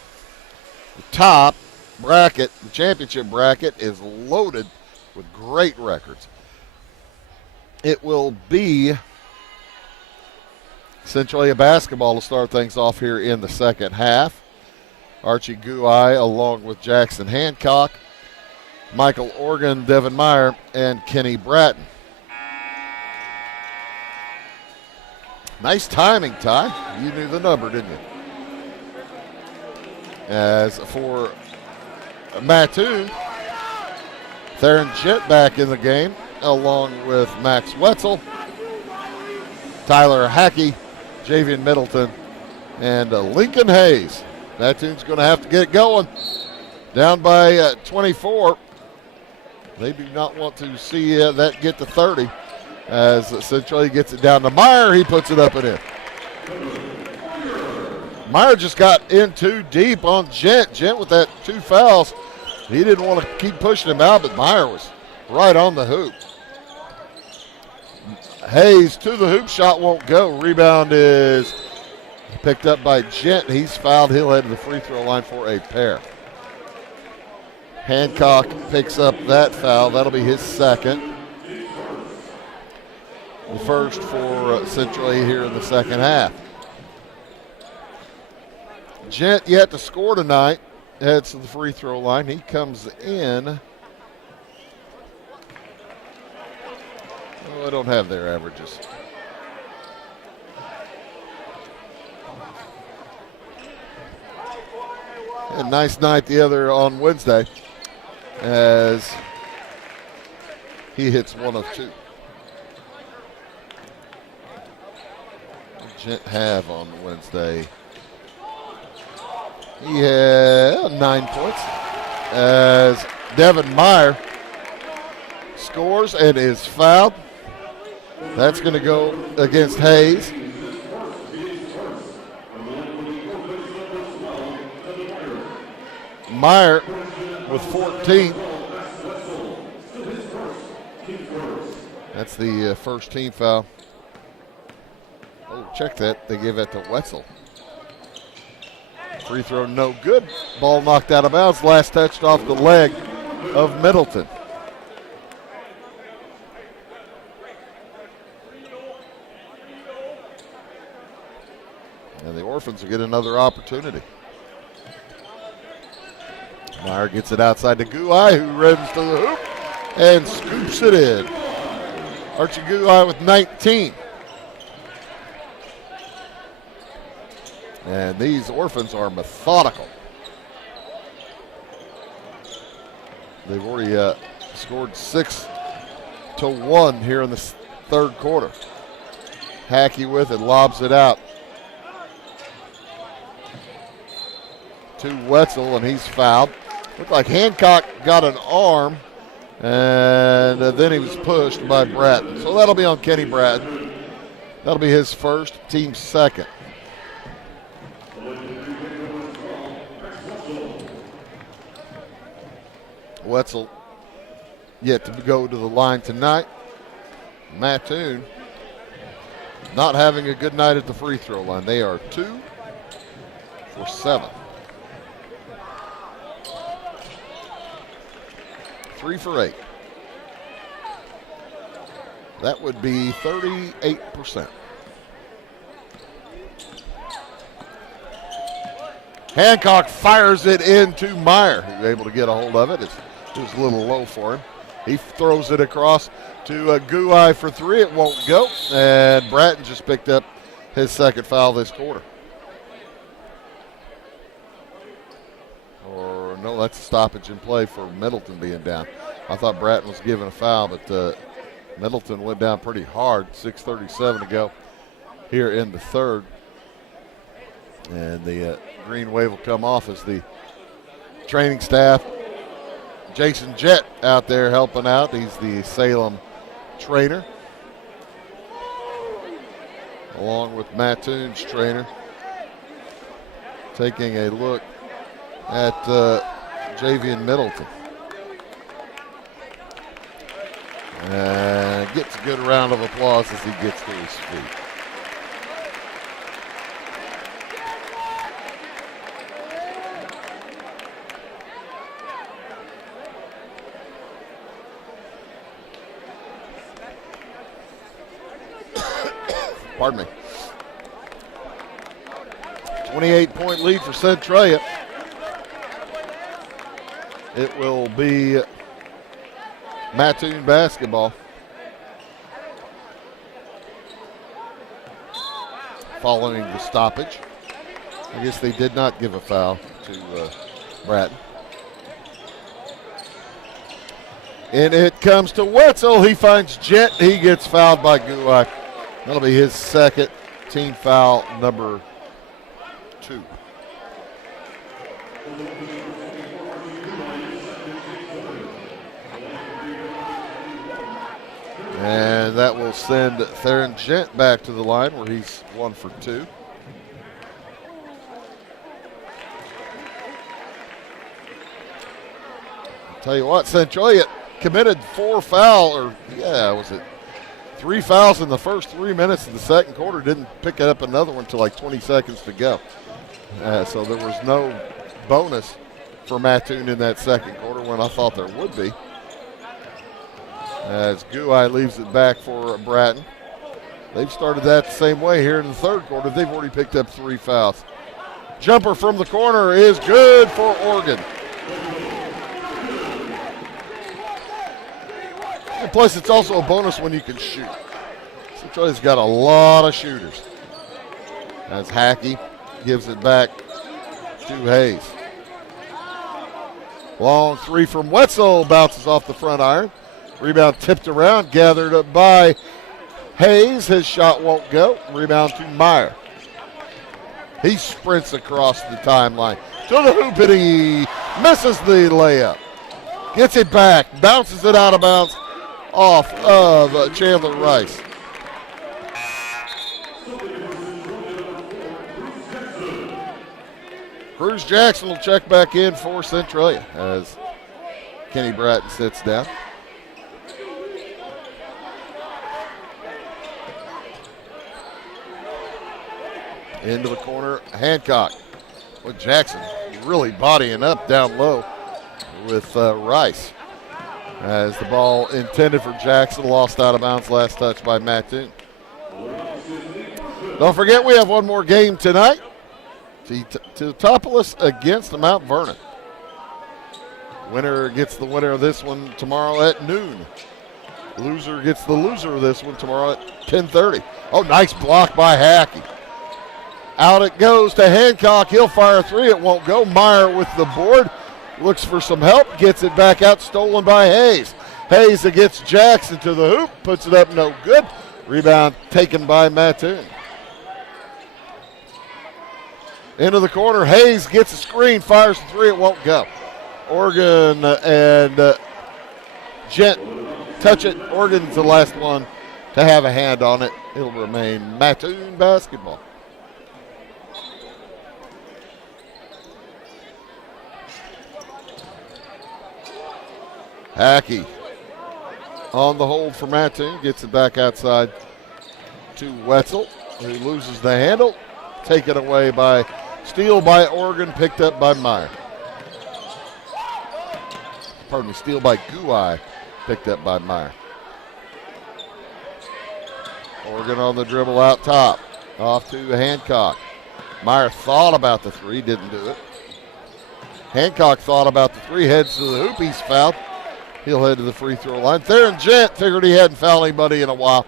The top bracket, the championship bracket, is loaded with great records. It will be Centralia basketball to start things off here in the second half. Archie Guai along with Jackson Hancock, Michael Organ, Devin Meyer, and Kenny Bratton. Nice timing, Ty. You knew the number, didn't you? As for Mattoon, Theron Jett back in the game along with Max Wetzel, Tyler Hackey, Javian Middleton, and Lincoln Hayes. Mattoon's going to have to get going. Down by 24. They do not want to see that get to 30. As Centralia gets it down to Meyer, he puts it up and in. Meyer just got in too deep on Gent. Gent with that 2 fouls. He didn't want to keep pushing him out, but Meyer was right on the hoop. Hayes to the hoop, shot won't go. Rebound is picked up by Gent. He's fouled. He'll head to the free throw line for a pair. Hancock picks up that foul. That'll be his second. The first for Centralia here in the second half. Gent yet to score tonight. Heads to the free throw line. He comes in I don't have their averages. A nice night the other on Wednesday as he hits 1 of 2. Gent have on Wednesday. He had 9 points as Devin Meyer scores and is fouled. That's going to go against Hayes. Meyer with 14. That's the first team foul. Oh, check that. They gave that to Wetzel. Free throw no good. Ball knocked out of bounds. Last touched off the leg of Middleton. And the Orphans will get another opportunity. Meyer gets it outside to Guai, who runs to the hoop and scoops it in. Archie Guai with 19. And these Orphans are methodical. They've already scored 6-1 here in the third quarter. Hackey with it, lobs it out to Wetzel, and he's fouled. Looked like Hancock got an arm, and then he was pushed by Bratton. So that'll be on Kenny Bratton. That'll be his first, team second. Wetzel yet to go to the line tonight. Mattoon not having a good night at the free throw line. They are 2 for 7. 3 for 8. That would be 38%. Hancock fires it into Meyer, who's able to get a hold of it. It was a little low for him. He throws it across to Guai for 3. It won't go. And Bratton just picked up his second foul this quarter. Or no, that's a stoppage in play for Middleton being down. I thought Bratton was given a foul, but Middleton went down pretty hard. 6:37 to go here in the third. And the green wave will come off as the training staff. Jason Jett out there helping out. He's the Salem trainer, along with Mattoon's trainer, taking a look at Javian Middleton. And gets a good round of applause as he gets to his feet. Pardon me. 28-point lead for Centralia. It will be Mattoon basketball. Following the stoppage. I guess they did not give a foul to Bratton. And it comes to Wetzel. He finds Jett. He gets fouled by Guai. That'll be his second, team foul number 2. And that will send Theron Gent back to the line where he's 1 for 2. I'll tell you what, Centralia committed 3 fouls in the first 3 minutes of the second quarter. Didn't pick up another one until like 20 seconds to go. So there was no bonus for Mattoon in that second quarter when I thought there would be. As Guai leaves it back for Bratton. They've started that the same way here in the third quarter. They've already picked up 3 fouls. Jumper from the corner is good for Oregon. And plus, it's also a bonus when you can shoot. Centralia's got a lot of shooters. As Hackey gives it back to Hayes. Long three from Wetzel, bounces off the front iron. Rebound tipped around, gathered up by Hayes. His shot won't go. Rebound to Meyer. He sprints across the timeline to the hoop, and he misses the layup. Gets it back, bounces it out of bounds off of Chandler Rice. Cruz Jackson will check back in for Centralia as Kenny Bratton sits down. Into the corner, Hancock with Jackson really bodying up down low with Rice. As the ball intended for Jackson, lost out of bounds, last touch by Mattoon. Don't forget we have one more game tonight. Teutopolis against Mount Vernon. Winner gets the winner of this one tomorrow at noon. Loser gets the loser of this one tomorrow at 10:30. Oh, nice block by Hackey. Out it goes to Hancock. He'll fire a three. It won't go. Meyer with the board. Looks for some help. Gets it back out. Stolen by Hayes. Hayes against Jackson to the hoop. Puts it up. No good. Rebound taken by Mattoon. Into the corner. Hayes gets a screen. Fires a three. It won't go. Oregon and Gent touch it. Oregon's the last one to have a hand on it. It'll remain Mattoon basketball. Hackey on the hold for Mattoon. Gets it back outside to Wetzel, who loses the handle. Taken away by steal by Oregon, picked up by Meyer. Pardon me, steal by Guai, picked up by Meyer. Oregon on the dribble out top. Off to Hancock. Meyer thought about the three, didn't do it. Hancock thought about the three, heads to the hoop. He's fouled. He'll head to the free throw line. Theron Gent figured he hadn't fouled anybody in a while.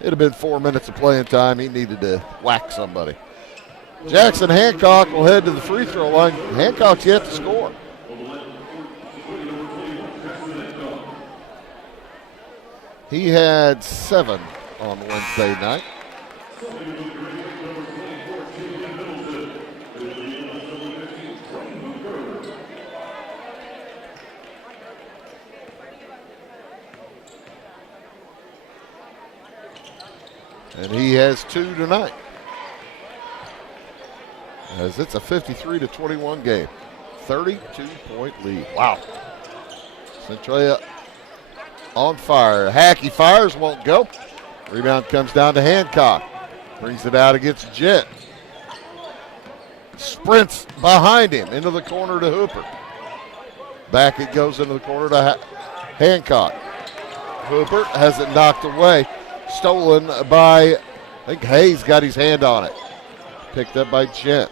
It'd have been 4 minutes of playing time. He needed to whack somebody. Jackson Hancock will head to the free throw line. Hancock's yet to score. He had 7 on Wednesday night. And he has 2 tonight. As it's a 53-21 game. 32-point lead. Wow. Centralia on fire. Hackey fires, won't go. Rebound comes down to Hancock. Brings it out against Gent. Sprints behind him into the corner to Hooper. Back it goes into the corner to Hancock. Hooper has it knocked away. Stolen by, I think Hayes got his hand on it. Picked up by Gent.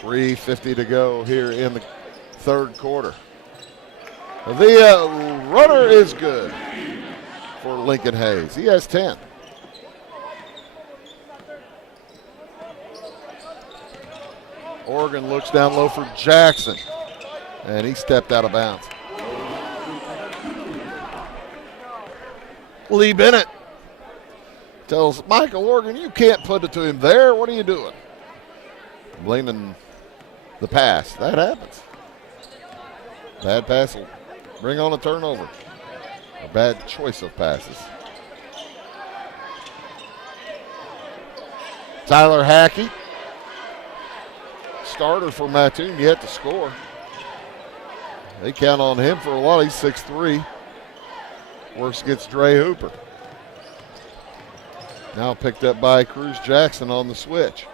3:50 to go here in the third quarter. The runner is good for Lincoln Hayes. He has 10. Oregon looks down low for Jackson, and he stepped out of bounds. Lee Bennett tells Michael Oregon, you can't put it to him there. What are you doing? Blaming the pass. That happens. Bad pass will bring on a turnover. A bad choice of passes. Tyler Hackey, starter for Mattoon, yet to score. They count on him for a lot. He's 6'3". Works against Dre Hooper. Now picked up by Cruz Jackson on the switch.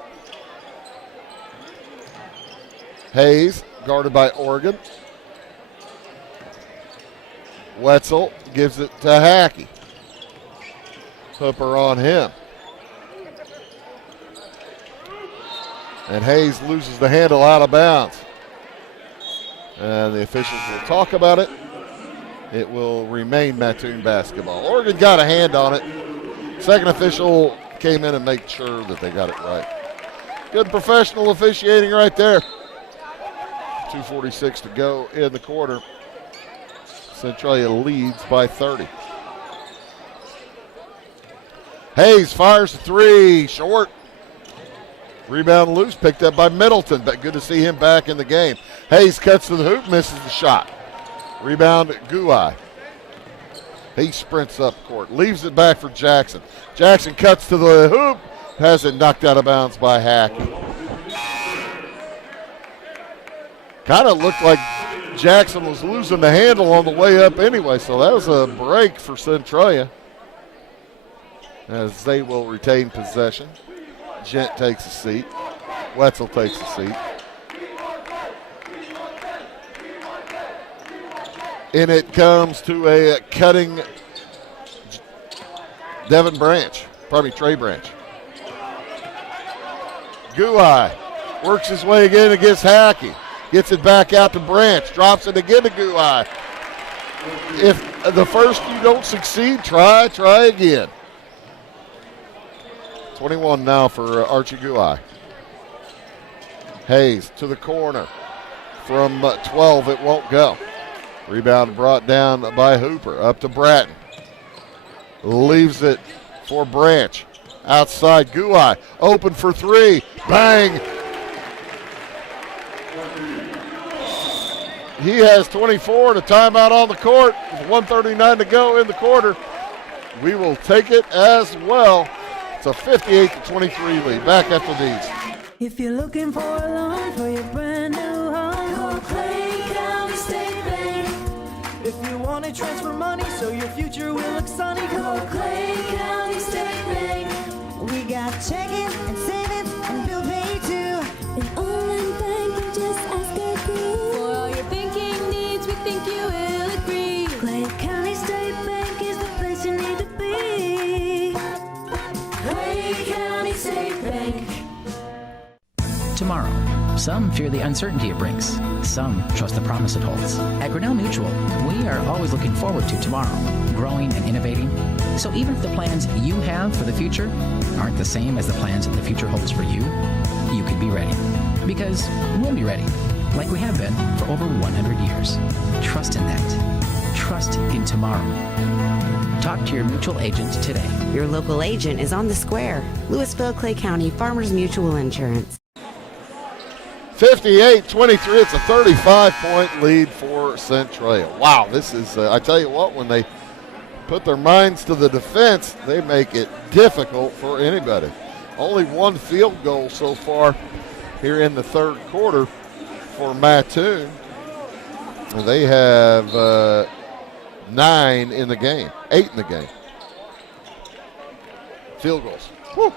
Hayes guarded by Oregon. Wetzel gives it to Hackey. Hooper on him. And Hayes loses the handle out of bounds. And the officials will talk about it. It will remain Mattoon basketball. Oregon got a hand on it. Second official came in and made sure that they got it right. Good professional officiating right there. 2:46 to go in the quarter. Centralia leads by 30. Hayes fires a three, short. Rebound loose, picked up by Middleton, but good to see him back in the game. Hayes cuts to the hoop, misses the shot. Rebound, Guai. He sprints up court, leaves it back for Jackson. Jackson cuts to the hoop, has it knocked out of bounds by Hackey. Kind of looked like Jackson was losing the handle on the way up anyway, so that was a break for Centralia as they will retain possession. Gent takes a seat. Wetzel takes a seat. And it comes to a cutting Trey Branch. Guai works his way again against Hackey. Gets it back out to Branch. Drops it again to Guai. If the first you don't succeed, try again. 21 now for Archie Guai. Hayes to the corner. From 12, it won't go. Rebound brought down by Hooper. Up to Bratton. Leaves it for Branch. Outside, Guai. Open for three. Bang! He has 24 and a timeout on the court. With 1:39 to go in the quarter. We will take it as well. It's a 58-23 lead. Back after these. If you're looking for a loan for your brand new home, call Clay County State Bank. If you want to transfer money so your future will look sunny, call Clay County State Bank. We got checking and savings and bill pay too. An online bank, just ask our crew. For all your banking needs, we think you will agree. Clay County State Bank is the place you need to be. Clay County State Bank. Tomorrow. Some fear the uncertainty it brings. Some trust the promise it holds. At Grinnell Mutual, we are always looking forward to tomorrow, growing and innovating. So even if the plans you have for the future aren't the same as the plans that the future holds for you, you can be ready. Because we'll be ready, like we have been for over 100 years. Trust in that. Trust in tomorrow. Talk to your mutual agent today. Your local agent is on the square. Louisville, Clay County, Farmers Mutual Insurance. 58-23, it's a 35-point lead for Centralia. Wow, this is, I tell you what, when they put their minds to the defense, they make it difficult for anybody. Only one field goal so far here in the third quarter for Mattoon. And they have 9 in the game, 8 in the game. Field goals. Woo.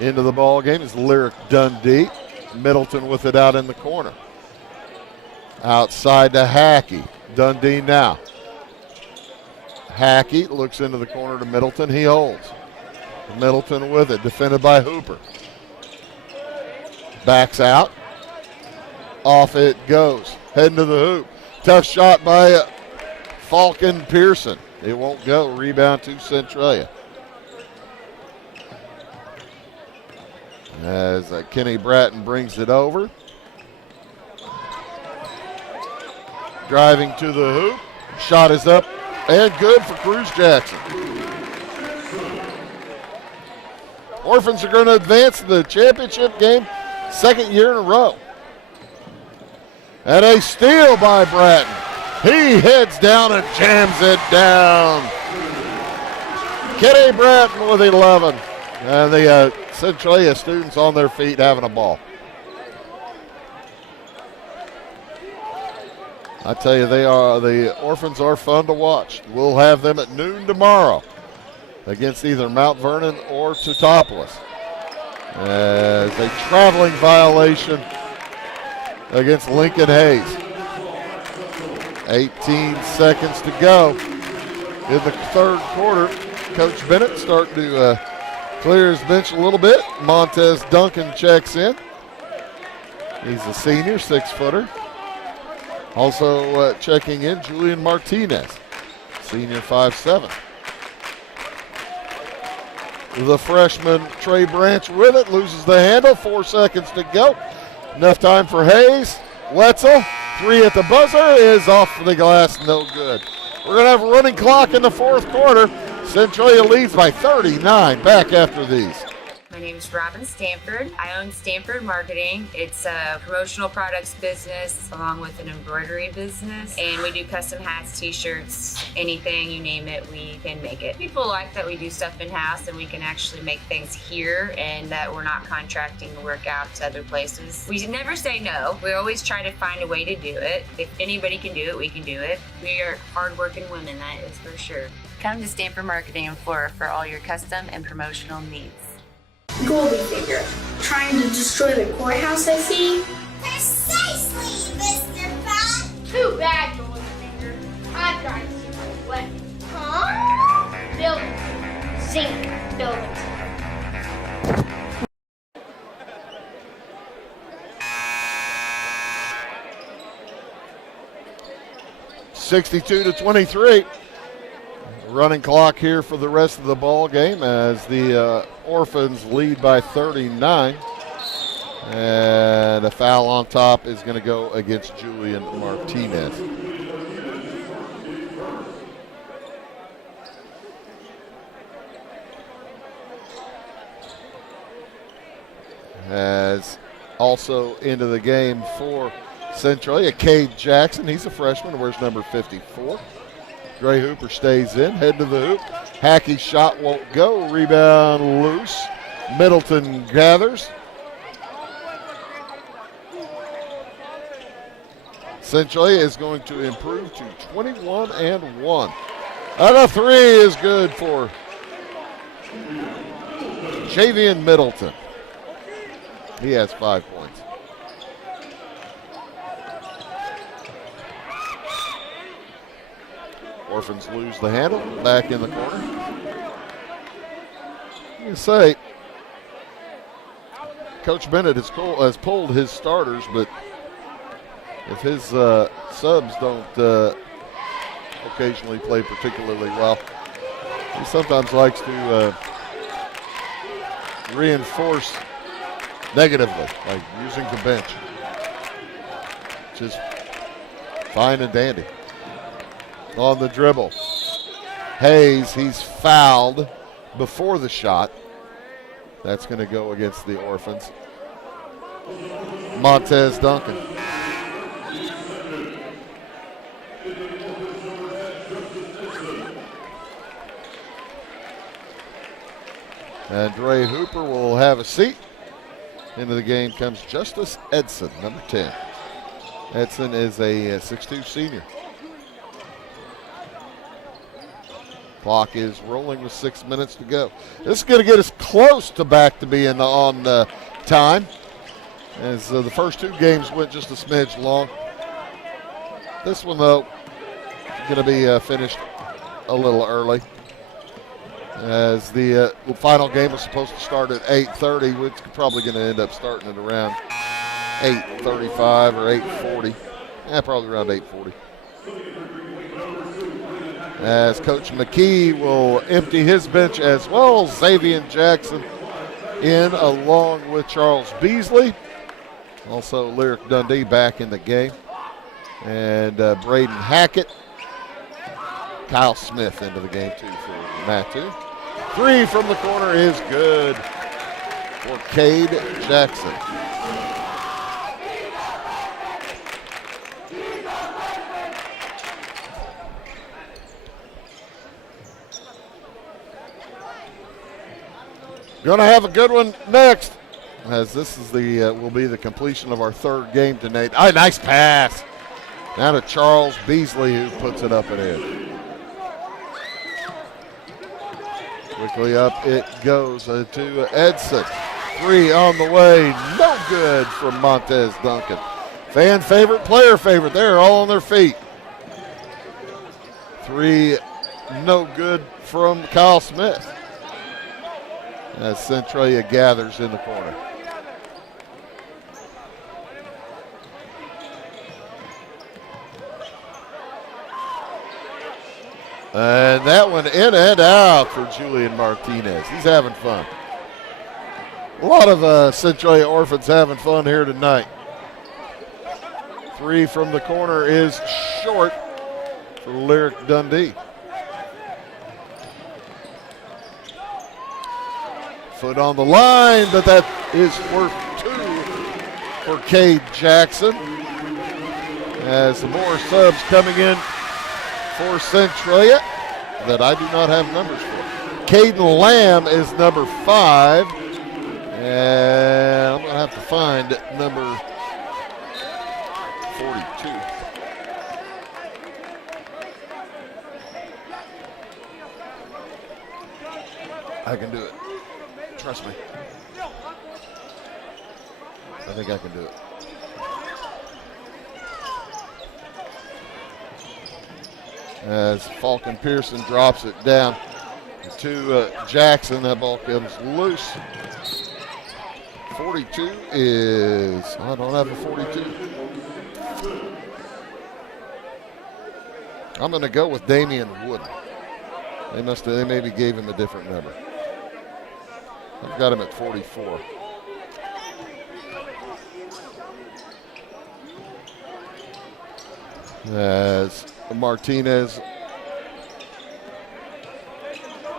Into the ball game is Lyric Dundee. Middleton with it out in the corner. Outside to Hackey. Dundee now. Hackey looks into the corner to Middleton. He holds. Middleton with it, defended by Hooper. Backs out. Off it goes. Heading to the hoop. Tough shot by Falcon Pearson. It won't go. Rebound to Centralia. As Kenny Bratton brings it over. Driving to the hoop. Shot is up and good for Cruz Jackson. Orphans are going to advance to the championship game, second year in a row. And a steal by Bratton. He heads down and jams it down. Kenny Bratton with 11. And the Centralia students on their feet having a ball. I tell you, the Orphans are fun to watch. We'll have them at noon tomorrow against either Mount Vernon or Teutopolis. As a traveling violation against Lincoln Hayes. 18 seconds to go in the third quarter. Coach Bennett starting to clear his bench a little bit. Montez Duncan checks in. He's a senior, 6-footer. Also checking in, Julian Martinez, senior 5'7". The freshman Trey Branch with it, loses the handle, 4 seconds to go. Enough time for Hayes. Wetzel, 3 at the buzzer, is off the glass, no good. We're going to have a running clock in the fourth quarter. Centralia leads by 39 back after these. My name is Robin Stanford. I own Stanford Marketing. It's a promotional products business along with an embroidery business. And we do custom hats, t-shirts, anything, you name it, we can make it. People like that we do stuff in-house and we can actually make things here and that we're not contracting the work out to other places. We never say no. We always try to find a way to do it. If anybody can do it, we can do it. We are hardworking women, that is for sure. Come to Stanford Marketing in Flora for all your custom and promotional needs. Goldie figure. Trying to destroy the courthouse, I see. Precisely, Mr. Pot. Too bad, Goldie figure. I'm trying to see what's left. Huh? Buildings. Zinc buildings. (62-23). Running clock here for the rest of the ball game as the Orphans lead by 39. And a foul on top is going to go against Julian Martinez. As also into the game for Centralia, Cade Jackson. He's a freshman, wears number 54. Dre Hooper stays in, head to the hoop. Hackey's shot won't go. Rebound loose. Middleton gathers. Centralia is going to improve to 21-1. And a 3 is good for Javian Middleton. He has 5 points. Orphans lose the handle, back in the corner. You can say, Coach Bennett has pulled his starters, but if his subs don't occasionally play particularly well, he sometimes likes to reinforce negatively, like using the bench, which is fine and dandy. On the dribble, Hayes, he's fouled before the shot. That's going to go against the Orphans. Montez Duncan. And Dre Hooper will have a seat. Into the game comes Justice Edson, number 10. Edson is a 6'2 senior. Clock is rolling with 6 minutes to go. This is going to get us close to back to being on time, as the first 2 games went just a smidge long. This one, though, going to be finished a little early, as the final game was supposed to start at 8:30, which is probably going to end up starting at around 8:35 or 8:40. Yeah, probably around 8:40. As Coach McKee will empty his bench as well. Xavier Jackson in along with Charles Beasley. Also Lyric Dundee back in the game. And Braden Hackett. Kyle Smith into the game too for Mattoon. 3 from the corner is good for Cade Jackson. Going to have a good one next, as this is will be the completion of our 3rd game tonight. Nice pass. Now to Charles Beasley, who puts it up and in. Quickly up it goes to Edson. 3 on the way. No good from Montez Duncan. Fan favorite, player favorite. They're all on their feet. 3 no good from Kyle Smith, as Centralia gathers in the corner. And that one in and out for Julian Martinez. He's having fun. A lot of Centralia Orphans having fun here tonight. 3 from the corner is short for Lyric Dundee. Foot on the line, but that is worth 2 for Cade Jackson. As some more subs coming in for Centralia that I do not have numbers for. Caden Lamb is number 5. And I'm going to have to find number 42. I can do it. Trust me. I think I can do it. As Falcon Pearson drops it down to Jackson, that ball comes loose. 42 is, I don't have a 42. I'm going to go with Damian Wooden. They maybe gave him a different number. I've got him at 44. As Martinez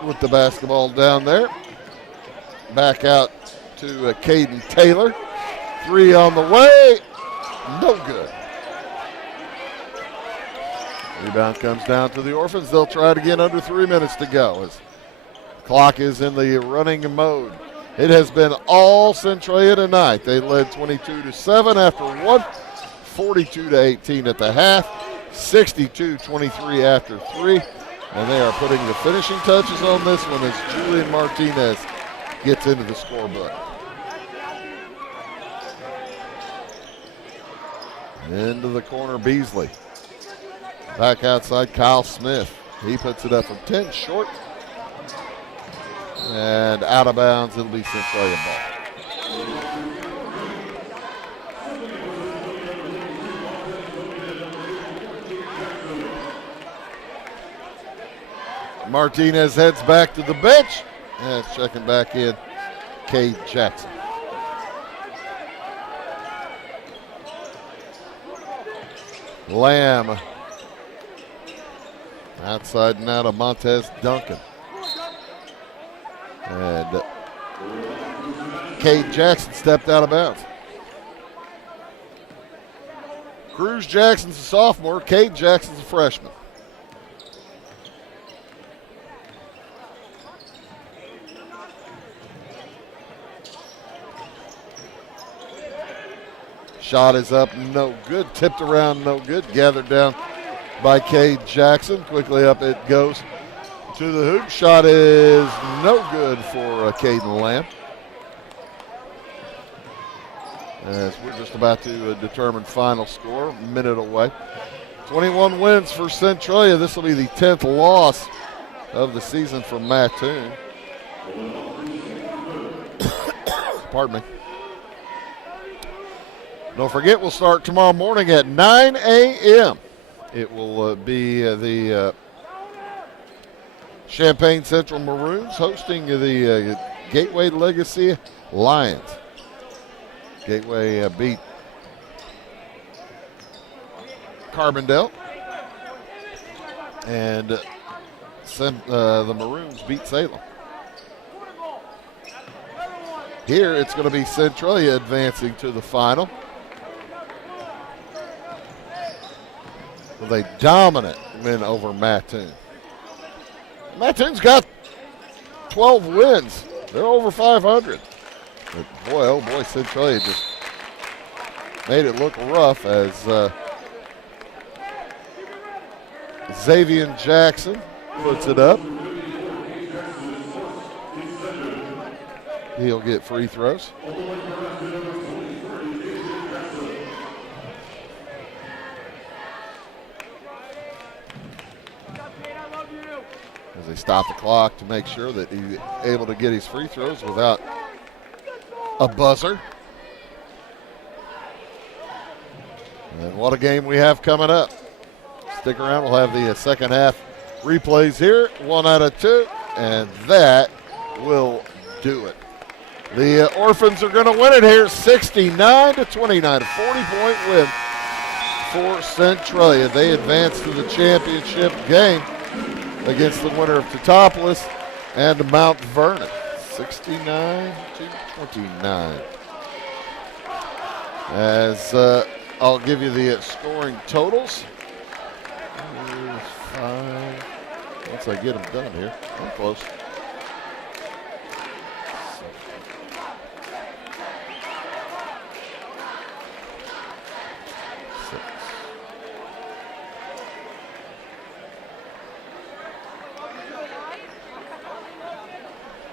with the basketball down there. Back out to Caden Taylor. 3 on the way. No good. Rebound comes down to the Orphans. They'll try it again under 3 minutes to go as the clock is in the running mode. It has been all Centralia tonight. They led 22-7 after 1, 42-18 at the half, 62-23 after 3. And they are putting the finishing touches on this one as Julian Martinez gets into the scorebook. Into the corner, Beasley. Back outside, Kyle Smith. He puts it up from 10 short. And out of bounds, it'll be Centralia ball. Martinez heads back to the bench. And checking back in, Cade Jackson. Lamb. Outside now to Montez Duncan. And Cade Jackson stepped out of bounds. Cruz Jackson's a sophomore. Cade Jackson's a freshman. Shot is up, no good. Tipped around, no good. Gathered down by Cade Jackson. Quickly up it goes to the hoop. Shot is no good for Caden Lamb. As we're just about to determine final score, a minute away. 21 wins for Centralia. This will be the 10th loss of the season for Mattoon. Pardon me. Don't forget, we'll start tomorrow morning at 9 a.m. It will be the Champaign Central Maroons hosting the Gateway Legacy Lions. Gateway beat Carbondale. And the Maroons beat Salem. Here it's going to be Centralia advancing to the final. With a dominant win over Mattoon. Mattoon's got 12 wins. They're over 500. But boy, oh boy, Centralia just made it look rough as Xavier Jackson puts it up. He'll get free throws. As they stop the clock to make sure that he's able to get his free throws without a buzzer. And what a game we have coming up. Stick around. We'll have the second half Replays here, 1 out of 2, and that will do it. The Orphans are going to win it here, 69-29, a 40-point win for Centralia. They advance to the championship game against the winner of Teutopolis and Mount Vernon, 69-29. As I'll give you the scoring totals. Here's 5. Once I get them done here, I'm close. 6.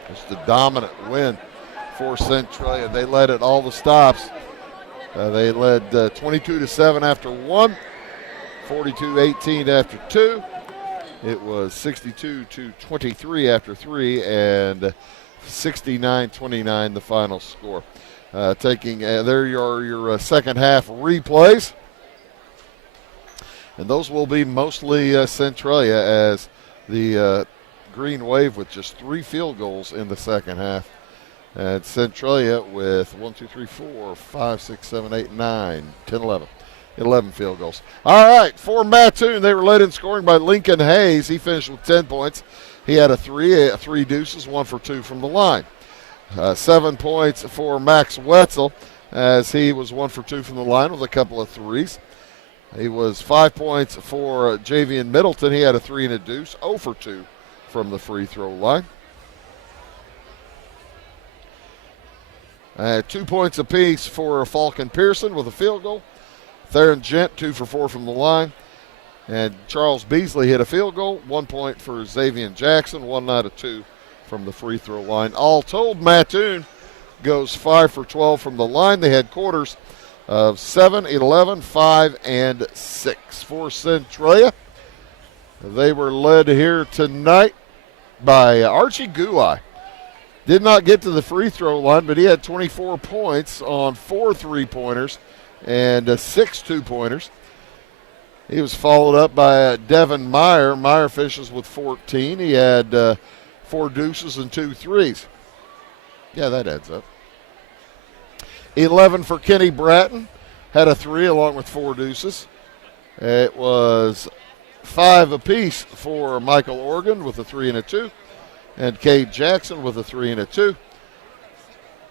Just a dominant win for Centralia. They led at all the stops. They led 22-7 after 1, 42-18 after 2. It was 62-23 after 3, and 69-29 the final score. Taking there are your second half replays, and those will be mostly Centralia, as the Green Wave with just 3 field goals in the second half. And Centralia with 1, 2, 3, 4, 5, 6, 7, 8, 9, 10, 11. 11 field goals. All right, for Mattoon, they were led in scoring by Lincoln Hayes. He finished with 10 points. He had three deuces, 1 for 2 from the line. 7 points for Max Wetzel, as he was 1 for 2 from the line with a couple of threes. He was 5 points for Javian Middleton. He had a 3 and a deuce, 0 for 2 from the free throw line. 2 points apiece for Falcon Pearson with a field goal. Theron Gent, 2 for 4 from the line. And Charles Beasley hit a field goal. 1 point for Xavier Jackson, 1 out of 2 from the free throw line. All told, Mattoon goes 5 for 12 from the line. They had quarters of 7, 11, 5, and 6 for Centralia. They were led here tonight by Archie Guai. Did not get to the free throw line, but he had 24 points on 4 3-pointers and 6 2-pointers. He was followed up by Devin Meyer. Meyer finishes with 14. He had 4 deuces and 2 threes. Yeah, that adds up. 11 for Kenny Bratton. Had a 3 along with 4 deuces. It was 5 apiece for Michael Organ with a 3 and a 2. And Cade Jackson with a 3 and a 2.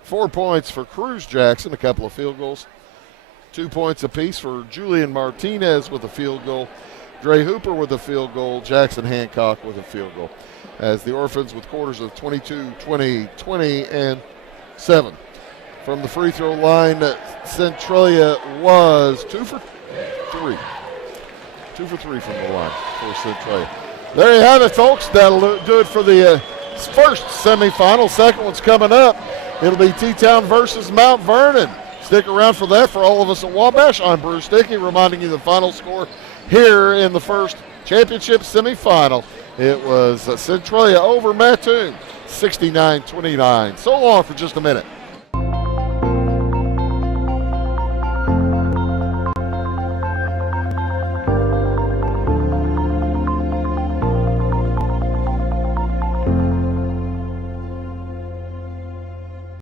4 points for Cruz Jackson, a couple of field goals. 2 points apiece for Julian Martinez with a field goal. Dre Hooper with a field goal. Jackson Hancock with a field goal. As the Orphans with quarters of 22, 20, 20, and 7. From the free throw line, Centralia was 2 for 3. 2 for 3 from the line for Centralia. There you have it, folks. That'll do it for the first semifinal. Second one's coming up. It'll be T-Town versus Mount Vernon. Stick around for that. For all of us at Wabash, I'm Bruce Dickey, reminding you the final score here in the first championship semifinal. It was Centralia over Mattoon, 69-29. So long for just a minute.